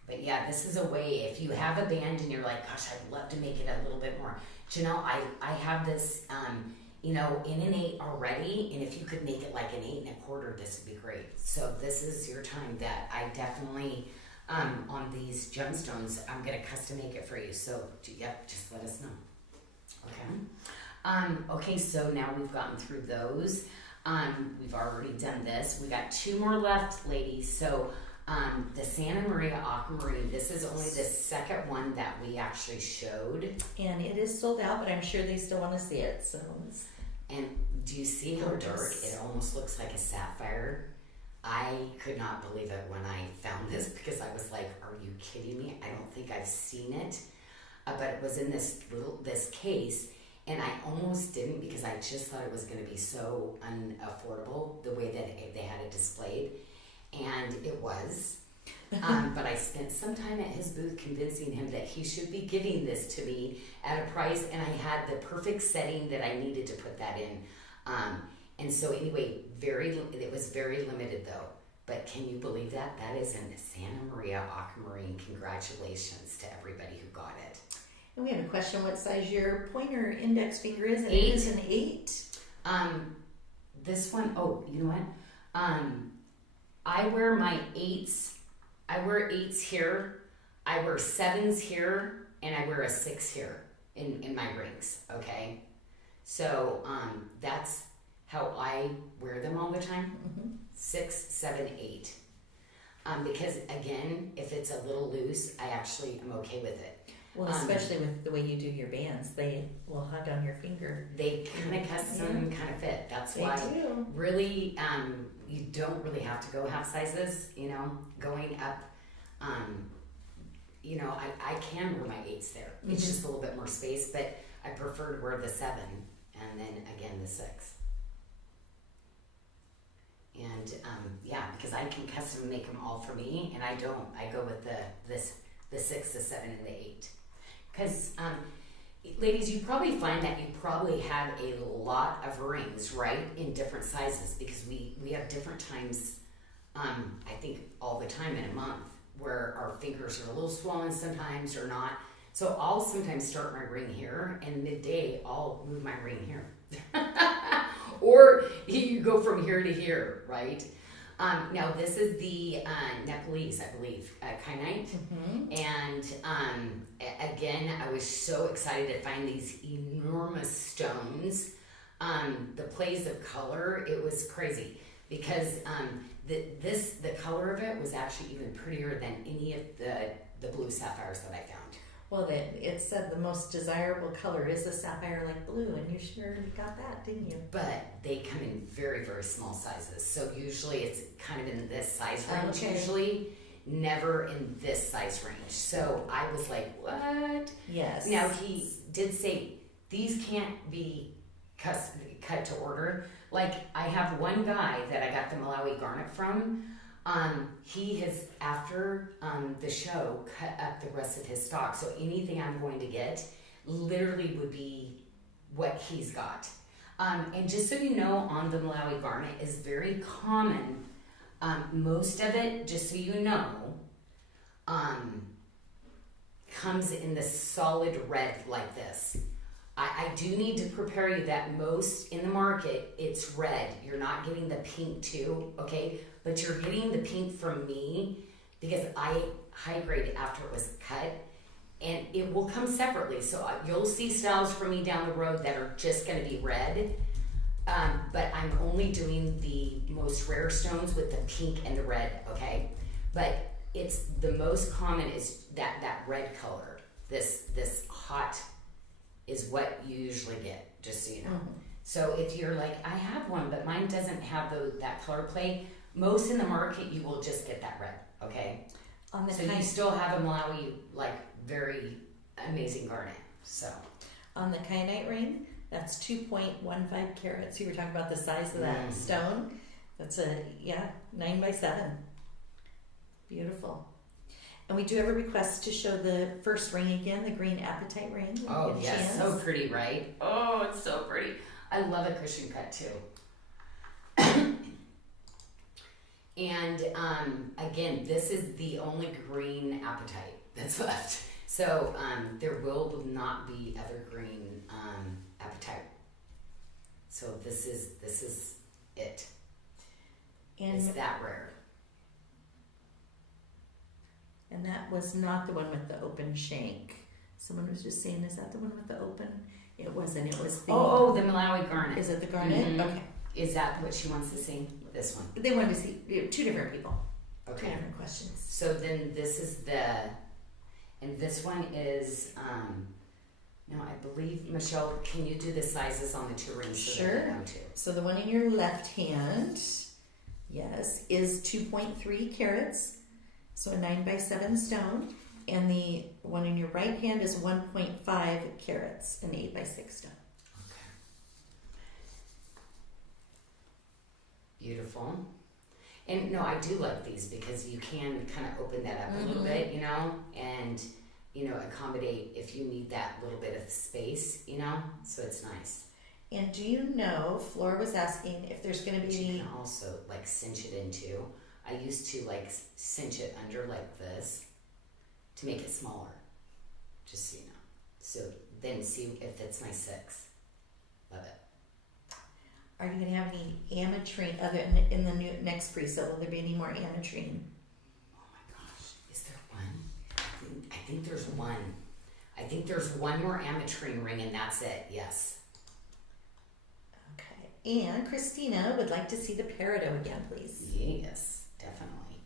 But yeah, this is a way, if you have a band and you're like, gosh, I'd love to make it a little bit more. Janelle, I have this, in an 8 already, and if you could make it like an 8 1/4, this would be great. So this is your time that I definitely, on these gemstones, I'm gonna custom make it for you. So yep, just let us know. Okay. Okay, so now we've gotten through those. We've already done this. We got 2 more left, ladies. So the Santa Maria aquamarine, this is only the second one that we actually showed. And it is sold out, but I'm sure they still want to see it. So. And do you see how dark it almost looks like a sapphire? I could not believe it when I found this because I was like, are you kidding me? I don't think I've seen it. But it was in this case, And I almost didn't because I just thought it was going to be so unaffordable the way that they had it displayed. And it was. But I spent some time at his booth convincing him that he should be giving this to me at a price, and I had the perfect setting that I needed to put that in. And so anyway, it was very limited though. But can you believe that? That is in Santa Maria Aquamarine. Congratulations to everybody who got it. And we have a question, what size your pointer index finger is? And 8. It is an 8. This one, oh, you know what? I wear my 8s. I wear 8s here. I wear 7s here, and I wear a 6 here in my rings, okay? So that's how I wear them all the time. 6, 7, 8. Because again, if it's a little loose, I actually am okay with it. Well, especially with the way you do your bands, they will hug on your finger. They kind of custom kind of fit. That's They why do. really you don't really have to go half sizes, you know, going up. You know, I can wear my 8s there. It's just a little bit more space, but I prefer to wear the 7 and then again the 6. And yeah, because I can custom make them all for me, and I don't. I go with the 6, the 7, and the 8. Because ladies, you probably find that you probably have a lot of rings, right, in different sizes, because we have different times. I think all the time in a month where our fingers are a little swollen sometimes or not. So I'll sometimes start my ring here, and midday I'll move my ring here. Or you go from here to here, right? Now this is the Nepalese, I believe, kyanite. And again, I was so excited to find these enormous stones. The plays of color, it was crazy because the color of it was actually even prettier than any of the blue sapphires that I found. Well, it said the most desirable color is a sapphire like blue, and you sure got that, didn't you? But they come in very, very small sizes. So usually it's kind of in this size range, Okay. usually never in this size range. So I was like, what? Yes. Now he did say these can't be cut to order. Like I have one guy that I got the Maloi garnet from. He has, after the show, cut up the rest of his stock. So anything I'm going to get literally would be what he's got. And just so you know, on the Maloi garnet is very common. Most of it, just so you know, comes in the solid red like this. I do need to prepare you that most in the market, it's red. You're not getting the pink too, okay? But you're getting the pink from me because I high grade after it was cut, and it will come separately. So you'll see styles from me down the road that are just gonna be red, but I'm only doing the most rare stones with the pink and the red, okay? But it's the most common is that red color. This hot is what you usually get, just so you know. So if you're like, I have one, but mine doesn't have that color play, most in the market you will just get that red, okay? So you still have a Malawi, like, very amazing garnet, so. On the kyanite ring, that's 2.15 carats. You were talking about the size of that stone. That's 9 by 7. Beautiful. And we do have a request to show the first ring again, the green apatite ring. Oh, yes, so pretty, right? Oh, it's so pretty. I love a cushion cut too. And again, this is the only green apatite that's left. So there will not be other green apatite. So this is it. And it's that rare. And that was not the one with the open shank. Someone was just saying, is that the one with the open? It wasn't. It was the... Oh, the Malawi garnet. Is it the garnet? Okay. Is that what she wants to see? This one? They wanted to see two different people. Okay. 2 different questions. So then this is and this one is, now I believe, Michelle, can you do the sizes on the 2 rings? So Sure. that we know too? So the one in your left hand, yes, is 2.3 carats. So a 9 by 7 stone. And the one in your right hand is 1.5 carats, an 8 by 6 stone. beautiful. And no, I do like these because you can kind of open that up a little bit, you know, and, you know, accommodate if you need that little bit of space, you know, so it's nice. And do you know, Flora was asking if there's going to be But any... you can also like cinch it into. I used to like cinch it under like this to make it smaller, just so you know. So then see if it's my 6. Love it. Are you going to have any Ametrine other in the new next pre-sale? Will there be any more Ametrine? Oh my gosh, is there one? I think there's one. I think there's one more Ametrine ring and that's it, yes. Okay. And Christina would like to see the Peridot again, please. Yes, definitely.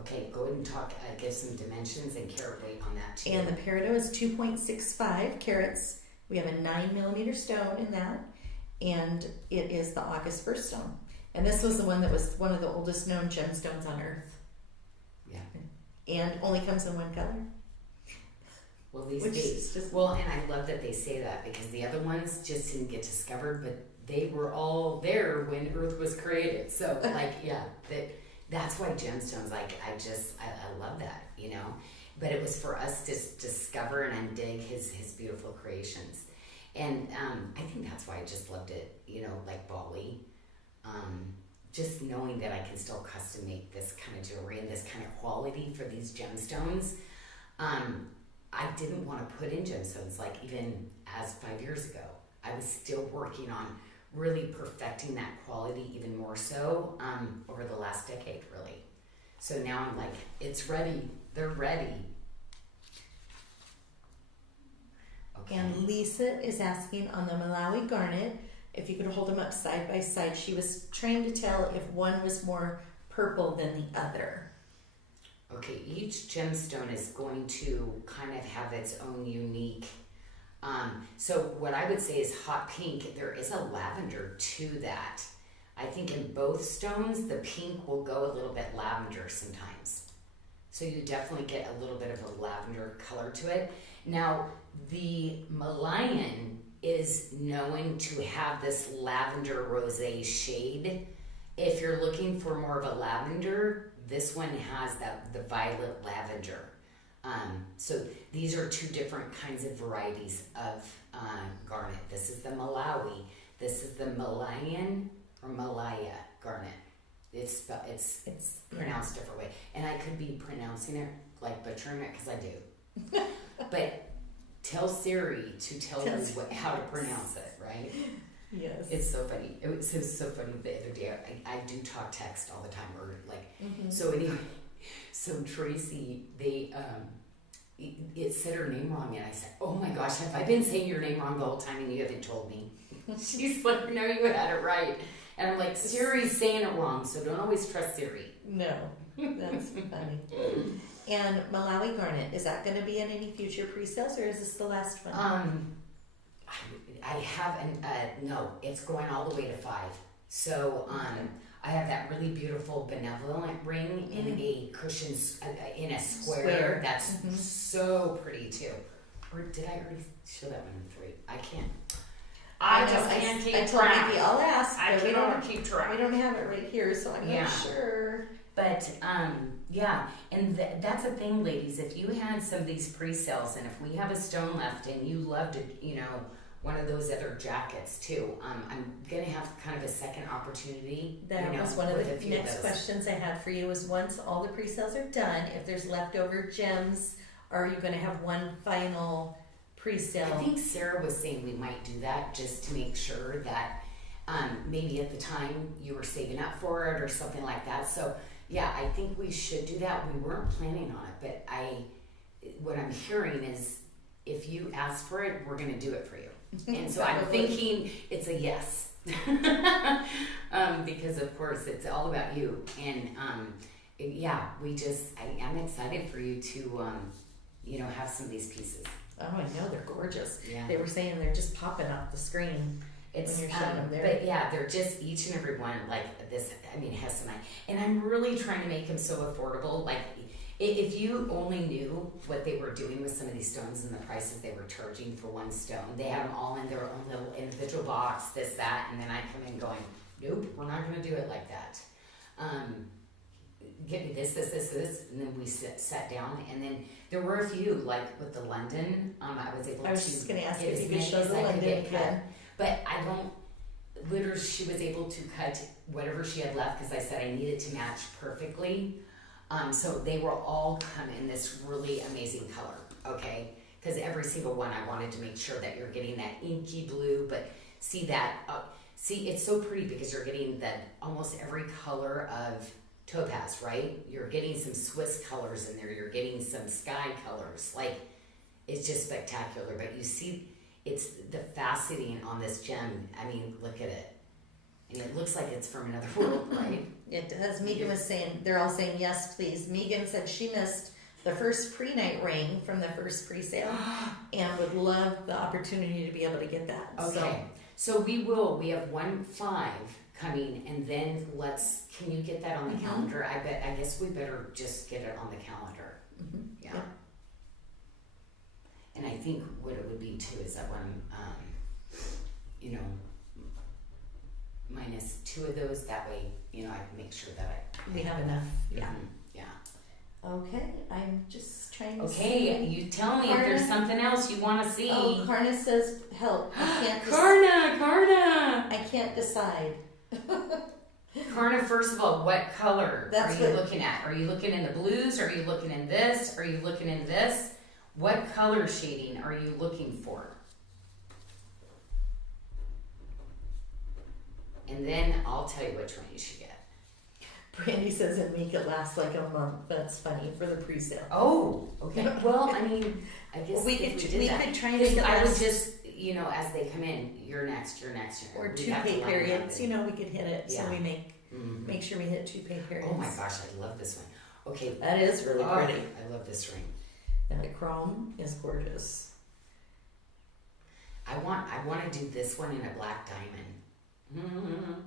Okay, go ahead and talk, give some dimensions and carat weight on that too. And the Peridot is 2.65 carats. We have a 9mm stone in that. And it is the August 1st stone. And this was the one that was one of the oldest known gemstones on Earth. Yeah. And only comes in one color. Well, these Which days, is just... well, and I love that they say that because the other ones just didn't get discovered, but they were all there when Earth was created. So, like, yeah, that's why gemstones, like, I love that, you know. But it was for us to discover and undig his beautiful creations. And I think that's why I just loved it, you know, like Bali. Just knowing that I can still custom make this kind of jewelry and this kind of quality for these gemstones. I didn't want to put in gemstones like even as 5 years ago. I was still working on really perfecting that quality even more so over the last decade, really. So now I'm like, it's ready. They're ready. Okay. And Lisa is asking on the Maloi garnet, if you could hold them up side by side. She was trying to tell if one was more purple than the other. Okay, each gemstone is going to kind of have its own unique. So what I would say is hot pink. There is a lavender to that. I think in both stones, the pink will go a little bit lavender sometimes. So you definitely get a little bit of a lavender color to it. Now, the Malayan is known to have this lavender rosé shade. If you're looking for more of a lavender, this one has the violet lavender. So these are 2 different kinds of varieties of garnet. This is the Malawi. This is the Malayan or Malaya garnet. It's pronounced a different way. And I could be pronouncing it, like butchering it, because I do. But tell Siri to tell you how to pronounce it, right? Yes. It's so funny. It was so funny the other day. I do talk text all the time, or like, so anyway, so Tracy, it said her name wrong, and I said, oh my gosh, have I been saying your name wrong the whole time and you haven't told me? She's like, no, you had it right. And I'm like, Siri's saying it wrong, so don't always trust Siri. No, that's funny. And Malawi garnet, is that going to be in any future pre-sales, or is this the last one? I haven't, no, it's going all the way to 5. So, I have that really beautiful benevolent ring in a cushion, in a square. That's so pretty too. Or did I already show that one in 3? I can't. I just can't keep track. Nikki, I'll ask, but we don't keep track. We don't have it right here, so I'm not sure. But yeah, and that's the thing, ladies. If you had some of these pre-sales, and if we have a stone left, and you loved it, you know, one of those other jackets too. I'm gonna have kind of a second opportunity. That was one of the next questions I had for you. Was once all the pre-sales are done, if there's leftover gems, are you gonna have one final pre-sale? I think Sarah was saying we might do that just to make sure that maybe at the time you were saving up for it or something like that. So yeah, I think we should do that. We weren't planning on it, but what I'm hearing is if you ask for it, we're gonna do it for you. And so I'm thinking it's a yes. Because of course it's all about you. And yeah, I'm excited for you to you know, have some of these pieces. Oh, I know, they're gorgeous. Yeah. They were saying they're just popping off the screen when you're showing them there. But yeah, they're just each and every one like this, I mean, Hessonite. And I'm really trying to make them so affordable. Like, if you only knew what they were doing with some of these stones and the prices they were charging for one stone, they have them all in their own little individual box, this, that, and then I come in going, nope, we're not going to do it like that. Get me this, and then we sat down, and then there were a few, like with the London, I was able to. I was just going to ask get if as you could many show as the I could London get cut. again. But I don't. Literally, she was able to cut whatever she had left because I said I needed to match perfectly. So they will all come in this really amazing color, okay? Because every single one, I wanted to make sure that you're getting that inky blue, but see that, see, it's so pretty because you're getting that almost every color of topaz, right? You're getting some Swiss colors in there. You're getting some sky colors. Like, it's just spectacular. But you see, it's the faceting on this gem. I mean, look at it. And it looks like it's from another world, right? It does. Megan was saying, they're all saying, yes, please. Megan said she missed the first pre-night ring from the first pre-sale and would love the opportunity to be able to get that. Okay. So we have 1-5 coming, and then can you get that on the calendar? I guess we better just get it on the calendar. Yeah. Yep. And I think what it would be too is that one, minus 2 of those, that way, I can make sure that We have enough. Yeah. Yeah. Okay. I'm just trying to see. Okay, you tell me if there's something else you want to see. Oh, Karna says help. I can't Karna! I can't decide. Karna, first of all, what color are you what- looking at? Are you looking in the blues? Are you looking in this? Are you looking in this? What color shading are you looking for? And then I'll tell you which one you should get. Brandy says it make it last like a month. That's funny for the pre-sale. Oh, okay. Well, I mean, I guess We if could did that, try and make it I would last. just, as they come in, you're next. Or We'd 2 have to pay line them periods. up and- We could hit it. So Yeah. we make sure we hit 2 pay periods. Oh my gosh, I love this one. Okay. That is really Oh, pretty. I love this ring. And the chrome is gorgeous. I want to do this one in a black diamond.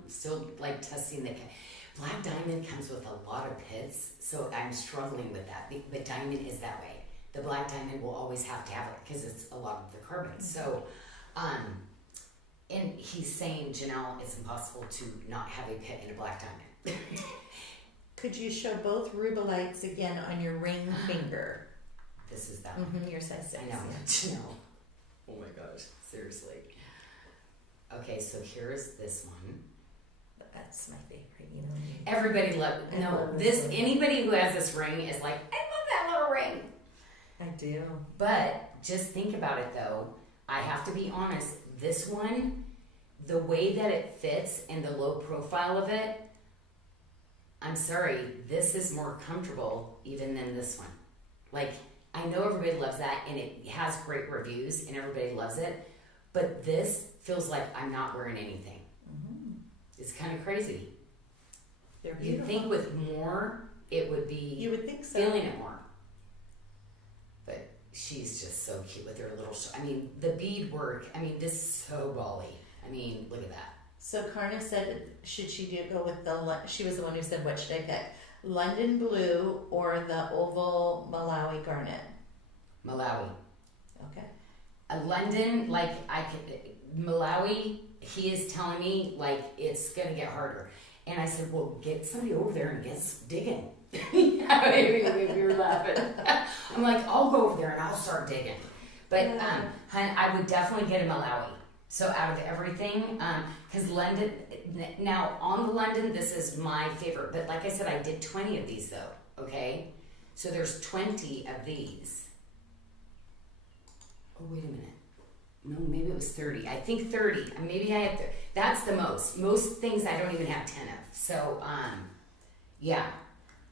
Still like testing the black diamond comes with a lot of pits, so I'm struggling with that. But diamond is that way. The black diamond will always have to have it because it's a lot of the carbon. So, and he's saying, Janyl, it's impossible to not have a pit in a black diamond. Could you show both Rubilites again on your ring finger? This is that one. Your size 6. I know. Yeah. Janyl. Oh my gosh, seriously. Okay, so here's this one. That's my favorite. Everybody love this. Anybody who has this ring is like, I love that little ring. I do. But just think about it though. I have to be honest. This one, the way that it fits and the low profile of it, I'm sorry, this is more comfortable even than this one. Like, I know everybody loves that and it has great reviews and everybody loves it, but this feels like I'm not wearing anything. It's kind of crazy. They're beautiful. You'd think with more, it would be You would think so. feeling it more. But she's just so cute with her little, the bead work, this is so Bali. Look at that. So Karna said, should she go with she was the one who said, what should I pick? London blue or the oval Malawi garnet? Malawi. Okay. A London, Malawi, he is telling me, it's going to get harder. And I said, well, get somebody over there and get digging. We were laughing. I'm like, I'll go over there and I'll start digging. But, hun, I would definitely get a Malawi. So out of everything, because London, now on the London, this is my favorite. But like I said, I did 20 of these though, okay? So there's 20 of these. Oh, wait a minute. No, maybe it was 30. I think 30. Maybe I have, that's the most. Most things I don't even have 10 of. So, yeah.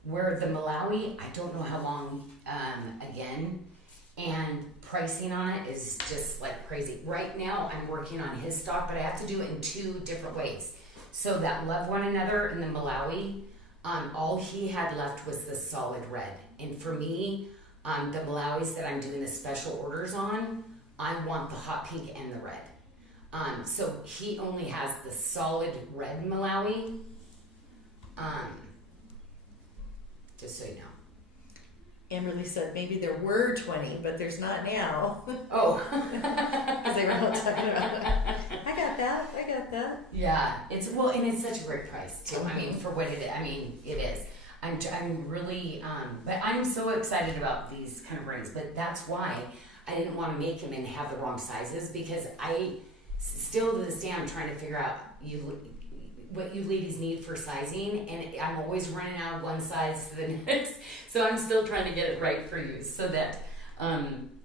Where the Malawi, I don't know how long, again. And pricing on it is just like crazy. Right now, I'm working on his stock, but I have to do it in 2 different ways. So that Love One Another and the Malawi, all he had left was the solid red. And for me, the Malawis that I'm doing the special orders on, I want the hot pink and the red. So he only has the solid red Malawi. Just so you know. Amberly said maybe there were 20, but there's not now. Oh. Because they were all talking about I got that. Yeah, it's such a great price too. I mean, for what it is, it is. I'm really, but I'm so excited about these kind of rings. But that's why I didn't want to make them and have the wrong sizes, because I still to this day I'm trying to figure out what you ladies need for sizing, and I'm always running out of one size to the next. So I'm still trying to get it right for you, so that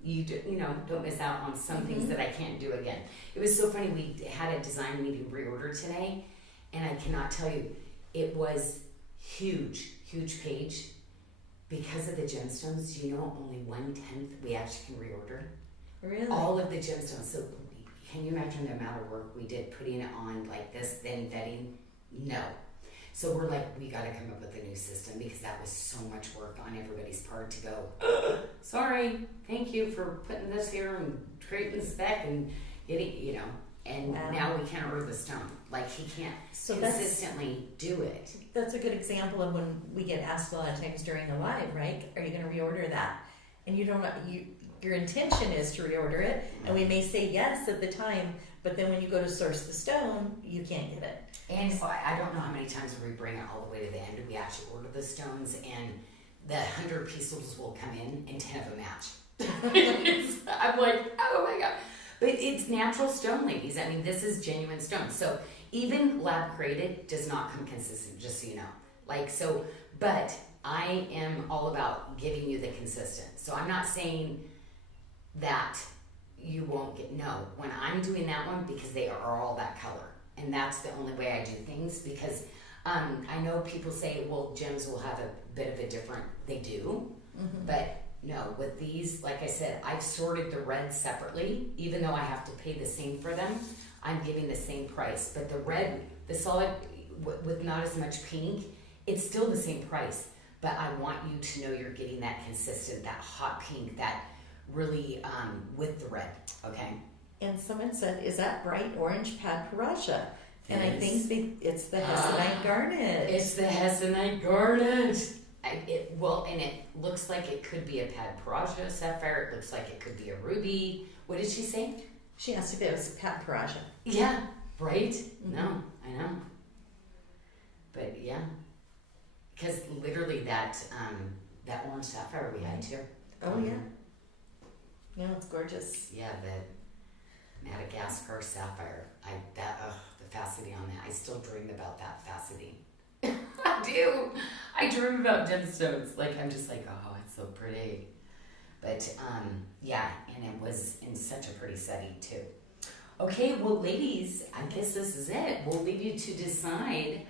you don't miss out on some things that I can't do again. It was so funny. We had a design meeting reorder today, and I cannot tell you, it was huge page. Because of the gemstones, only 1/10 we actually can reorder. Really? All of the gemstones. So can you imagine the amount of work we did putting it on like this, then vetting? No. So we're like, we got to come up with a new system, because that was so much work on everybody's part to go, sorry, thank you for putting this here and creating the spec and getting, and now we can't order the stone. Like, he can't consistently do it. That's a good example of when we get asked a lot of times during the live, right? Are you going to reorder that? And your intention is to reorder it, and we may say yes at the time, but then when you go to source the stone, you can't get it. And I don't know how many times we bring it all the way to the end, we actually order the stones, and the 100 pieces will come in and 10 of them match. I'm like, oh my God. But it's natural stone, ladies. I mean, this is genuine stone. So even lab created does not come consistent, just so you know. But I am all about giving you the consistent. So I'm not saying that you won't get, no. When I'm doing that one, because they are all that color. And that's the only way I do things, because I know people say, well, gems will have a bit of a different, they do. But no, with these, like I said, I've sorted the red separately, even though I have to pay the same for them. I'm giving the same price, but the red, the solid with not as much pink, it's still the same price, but I want you to know you're getting that consistent, that hot pink, that really with the red, okay? And someone said, is that bright orange pad paracha? And I think it's the Hessonite garnet. It's the Hessonite garnet. It looks like it could be a pad paracha sapphire. It looks like it could be a ruby. What did she say? She asked if it was a pad paracha. Yeah, right? No, I know. But yeah, because literally that orange sapphire we had too. Oh yeah. No, it's gorgeous. Yeah, the Madagascar sapphire. The facety on that. I still dream about that facety. I do. I dream about gemstones. Like, I'm just like, oh, it's so pretty. But yeah, and it was in such a pretty setting too. Okay, well, ladies, I guess this is it. We'll leave you to decide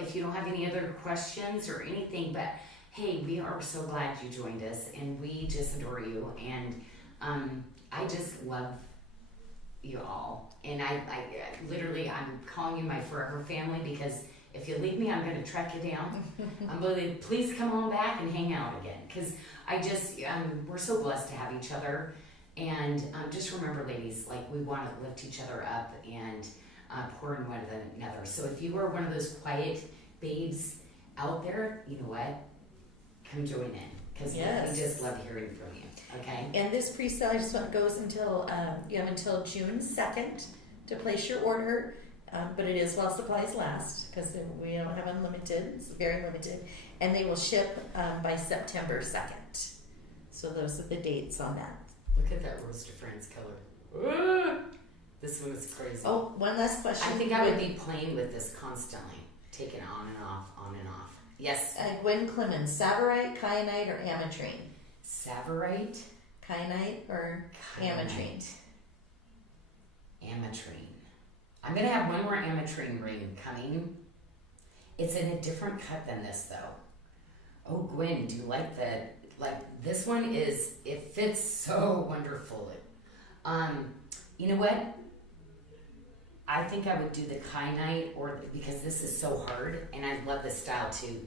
if you don't have any other questions or anything. But hey, we are so glad you joined us, and we just adore you. And I just love you all. And I literally, I'm calling you my forever family, because if you leave me, I'm going to track you down. I'm going to, please come on back and hang out again. Because we're so blessed to have each other. And just remember, ladies, like, we want to lift each other up and pour in one another. So if you are one of those quiet babes out there, you know what? Come join in. Because we just love hearing from you. Okay? And this pre-sale, I just want goes until, you have until June 2nd to place your order. But it is while supplies last, because we don't have unlimited. It's very limited. And they will ship by September 2nd. So those are the dates on that. Look at that Rose de France color. This one is crazy. Oh, one last question. I think I would be playing with this constantly. Taking on and off, on and off. Yes? Gwen Clemens, Savorite, Kyanite, or Ametrine? Savorite? Kyanite or Ametrine? Ametrine. I'm going to have one more Ametrine ring coming. It's in a different cut than this, though. Oh, Gwen, do you like that? Like, this one is, it fits so wonderfully. You know what? I think I would do the kyanite, or because this is so hard, and I love this style too.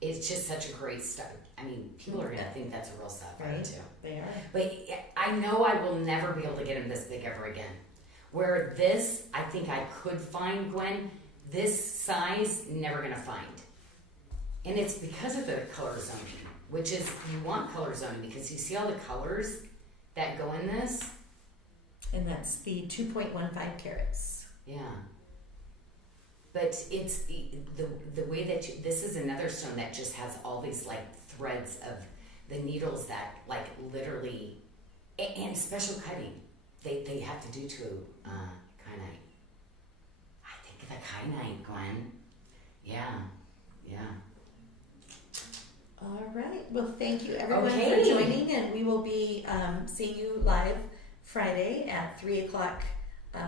It's just such a great style. I mean, people are gonna think that's a real sapphire too. They are. But I know I will never be able to get them this big ever again. Where this, I think I could find, Gwen, this size, never gonna find. And it's because of the color zoning. which is, you want color zoning because you see all the colors that go in this? And that's the 2.15 carats. Yeah. But it's the way that this is another stone that just has all these like threads of the needles that like literally, and special cutting they have to do to kyanite. I think the kyanite, Gwen. Yeah. All right. Well, thank you everyone Okay. for joining, and we will be seeing you live Friday at 3 o'clock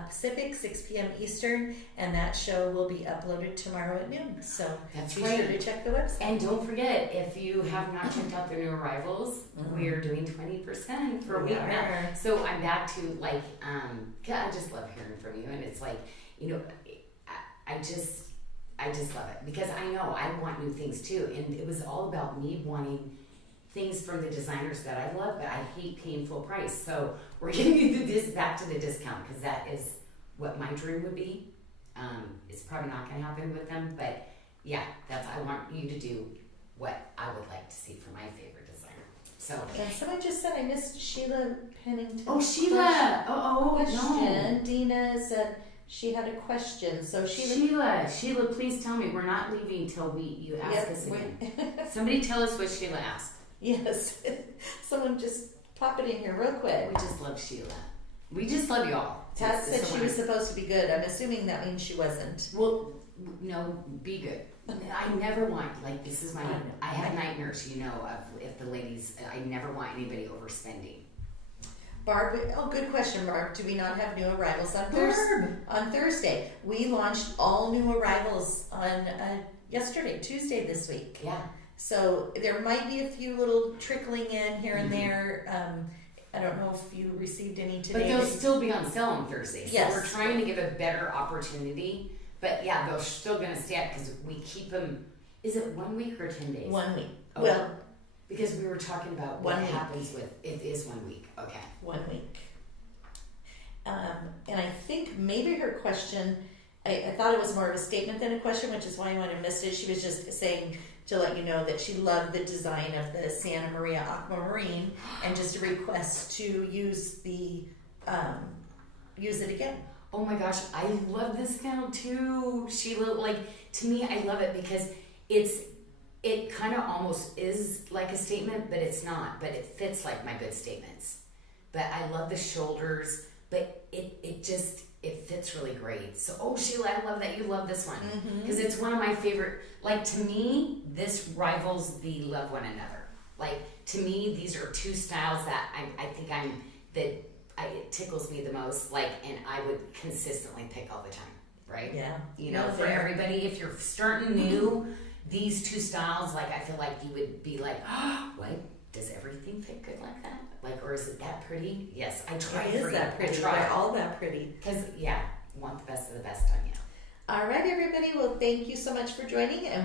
Pacific, 6 p.m. Eastern, and that show will be uploaded tomorrow at noon. So That's be right. sure to check the website. And don't forget, if you have not checked out the new arrivals, we are doing 20% for a week now. So I'm back to like, I just love hearing from you, and it's like, you know, I just love it because I know I want new things too, and it was all about me wanting things from the designers that I love, but I hate paying full price. So we're giving you this back to the discount because that is what my dream would be. It's probably not going to happen with them, but yeah, I want you to do what I would like to see for my favorite designer. So And someone just said I missed Sheila Pennington. oh, Sheila! Question. No. Dina said she had a question. So Sheila, Sheila, please tell me. We're not leaving till you ask Yep, us again. Somebody tell us what Sheila asked. yes, someone just pop it in here real quick. We just love Sheila. We just love y'all. Tat It's said so she was nice. supposed to be good. I'm assuming that means she wasn't. Well, no, be good. I never want, like, this is I have nightmares, you know, of if the ladies, I never want anybody overspending. Barb, oh, good question, Barb. Do we not have new arrivals on Barb! On Thursday? We launched all new arrivals on Tuesday this week. Yeah. So there might be a few little trickling in here and there. I don't know if you received any today. But they'll still be on sale on Thursday. So Yes. we're trying to give a better opportunity. But yeah, they're still going to stay up because we keep them. Is it 1 week or 10 days? 1 week. Oh. Well, because we were talking about what 1 week. happens with it is 1 week. Okay. 1 week. And I think maybe her question, I thought it was more of a statement than a question, which is why I might have missed it. She was just saying to let you know that she loved the design of the Santa Maria aquamarine and just a request to use it again. Oh my gosh, I love this now too, Sheila. Like, to me, I love it because it kind of almost is like a statement, but it's not. But it fits like my good statements. But I love the shoulders, but it fits really great. So, oh Sheila, I love that you love this one because it's one of my favorite. Like, to me, this rivals the Love One Another. Like, to me, these are two styles that I think it tickles me the most. Like, and I would consistently pick all the time, right? Yeah. You know, No, for fair. everybody, if you're starting new, these two styles, like, I feel like you would be like, oh, what? Does everything fit good like that? Like, or is it that pretty? Yes, I try It for is you. that pretty. I try. They're all that pretty. Because, yeah, want the best of the best on you. All right, everybody. Well, thank you so much for joining. And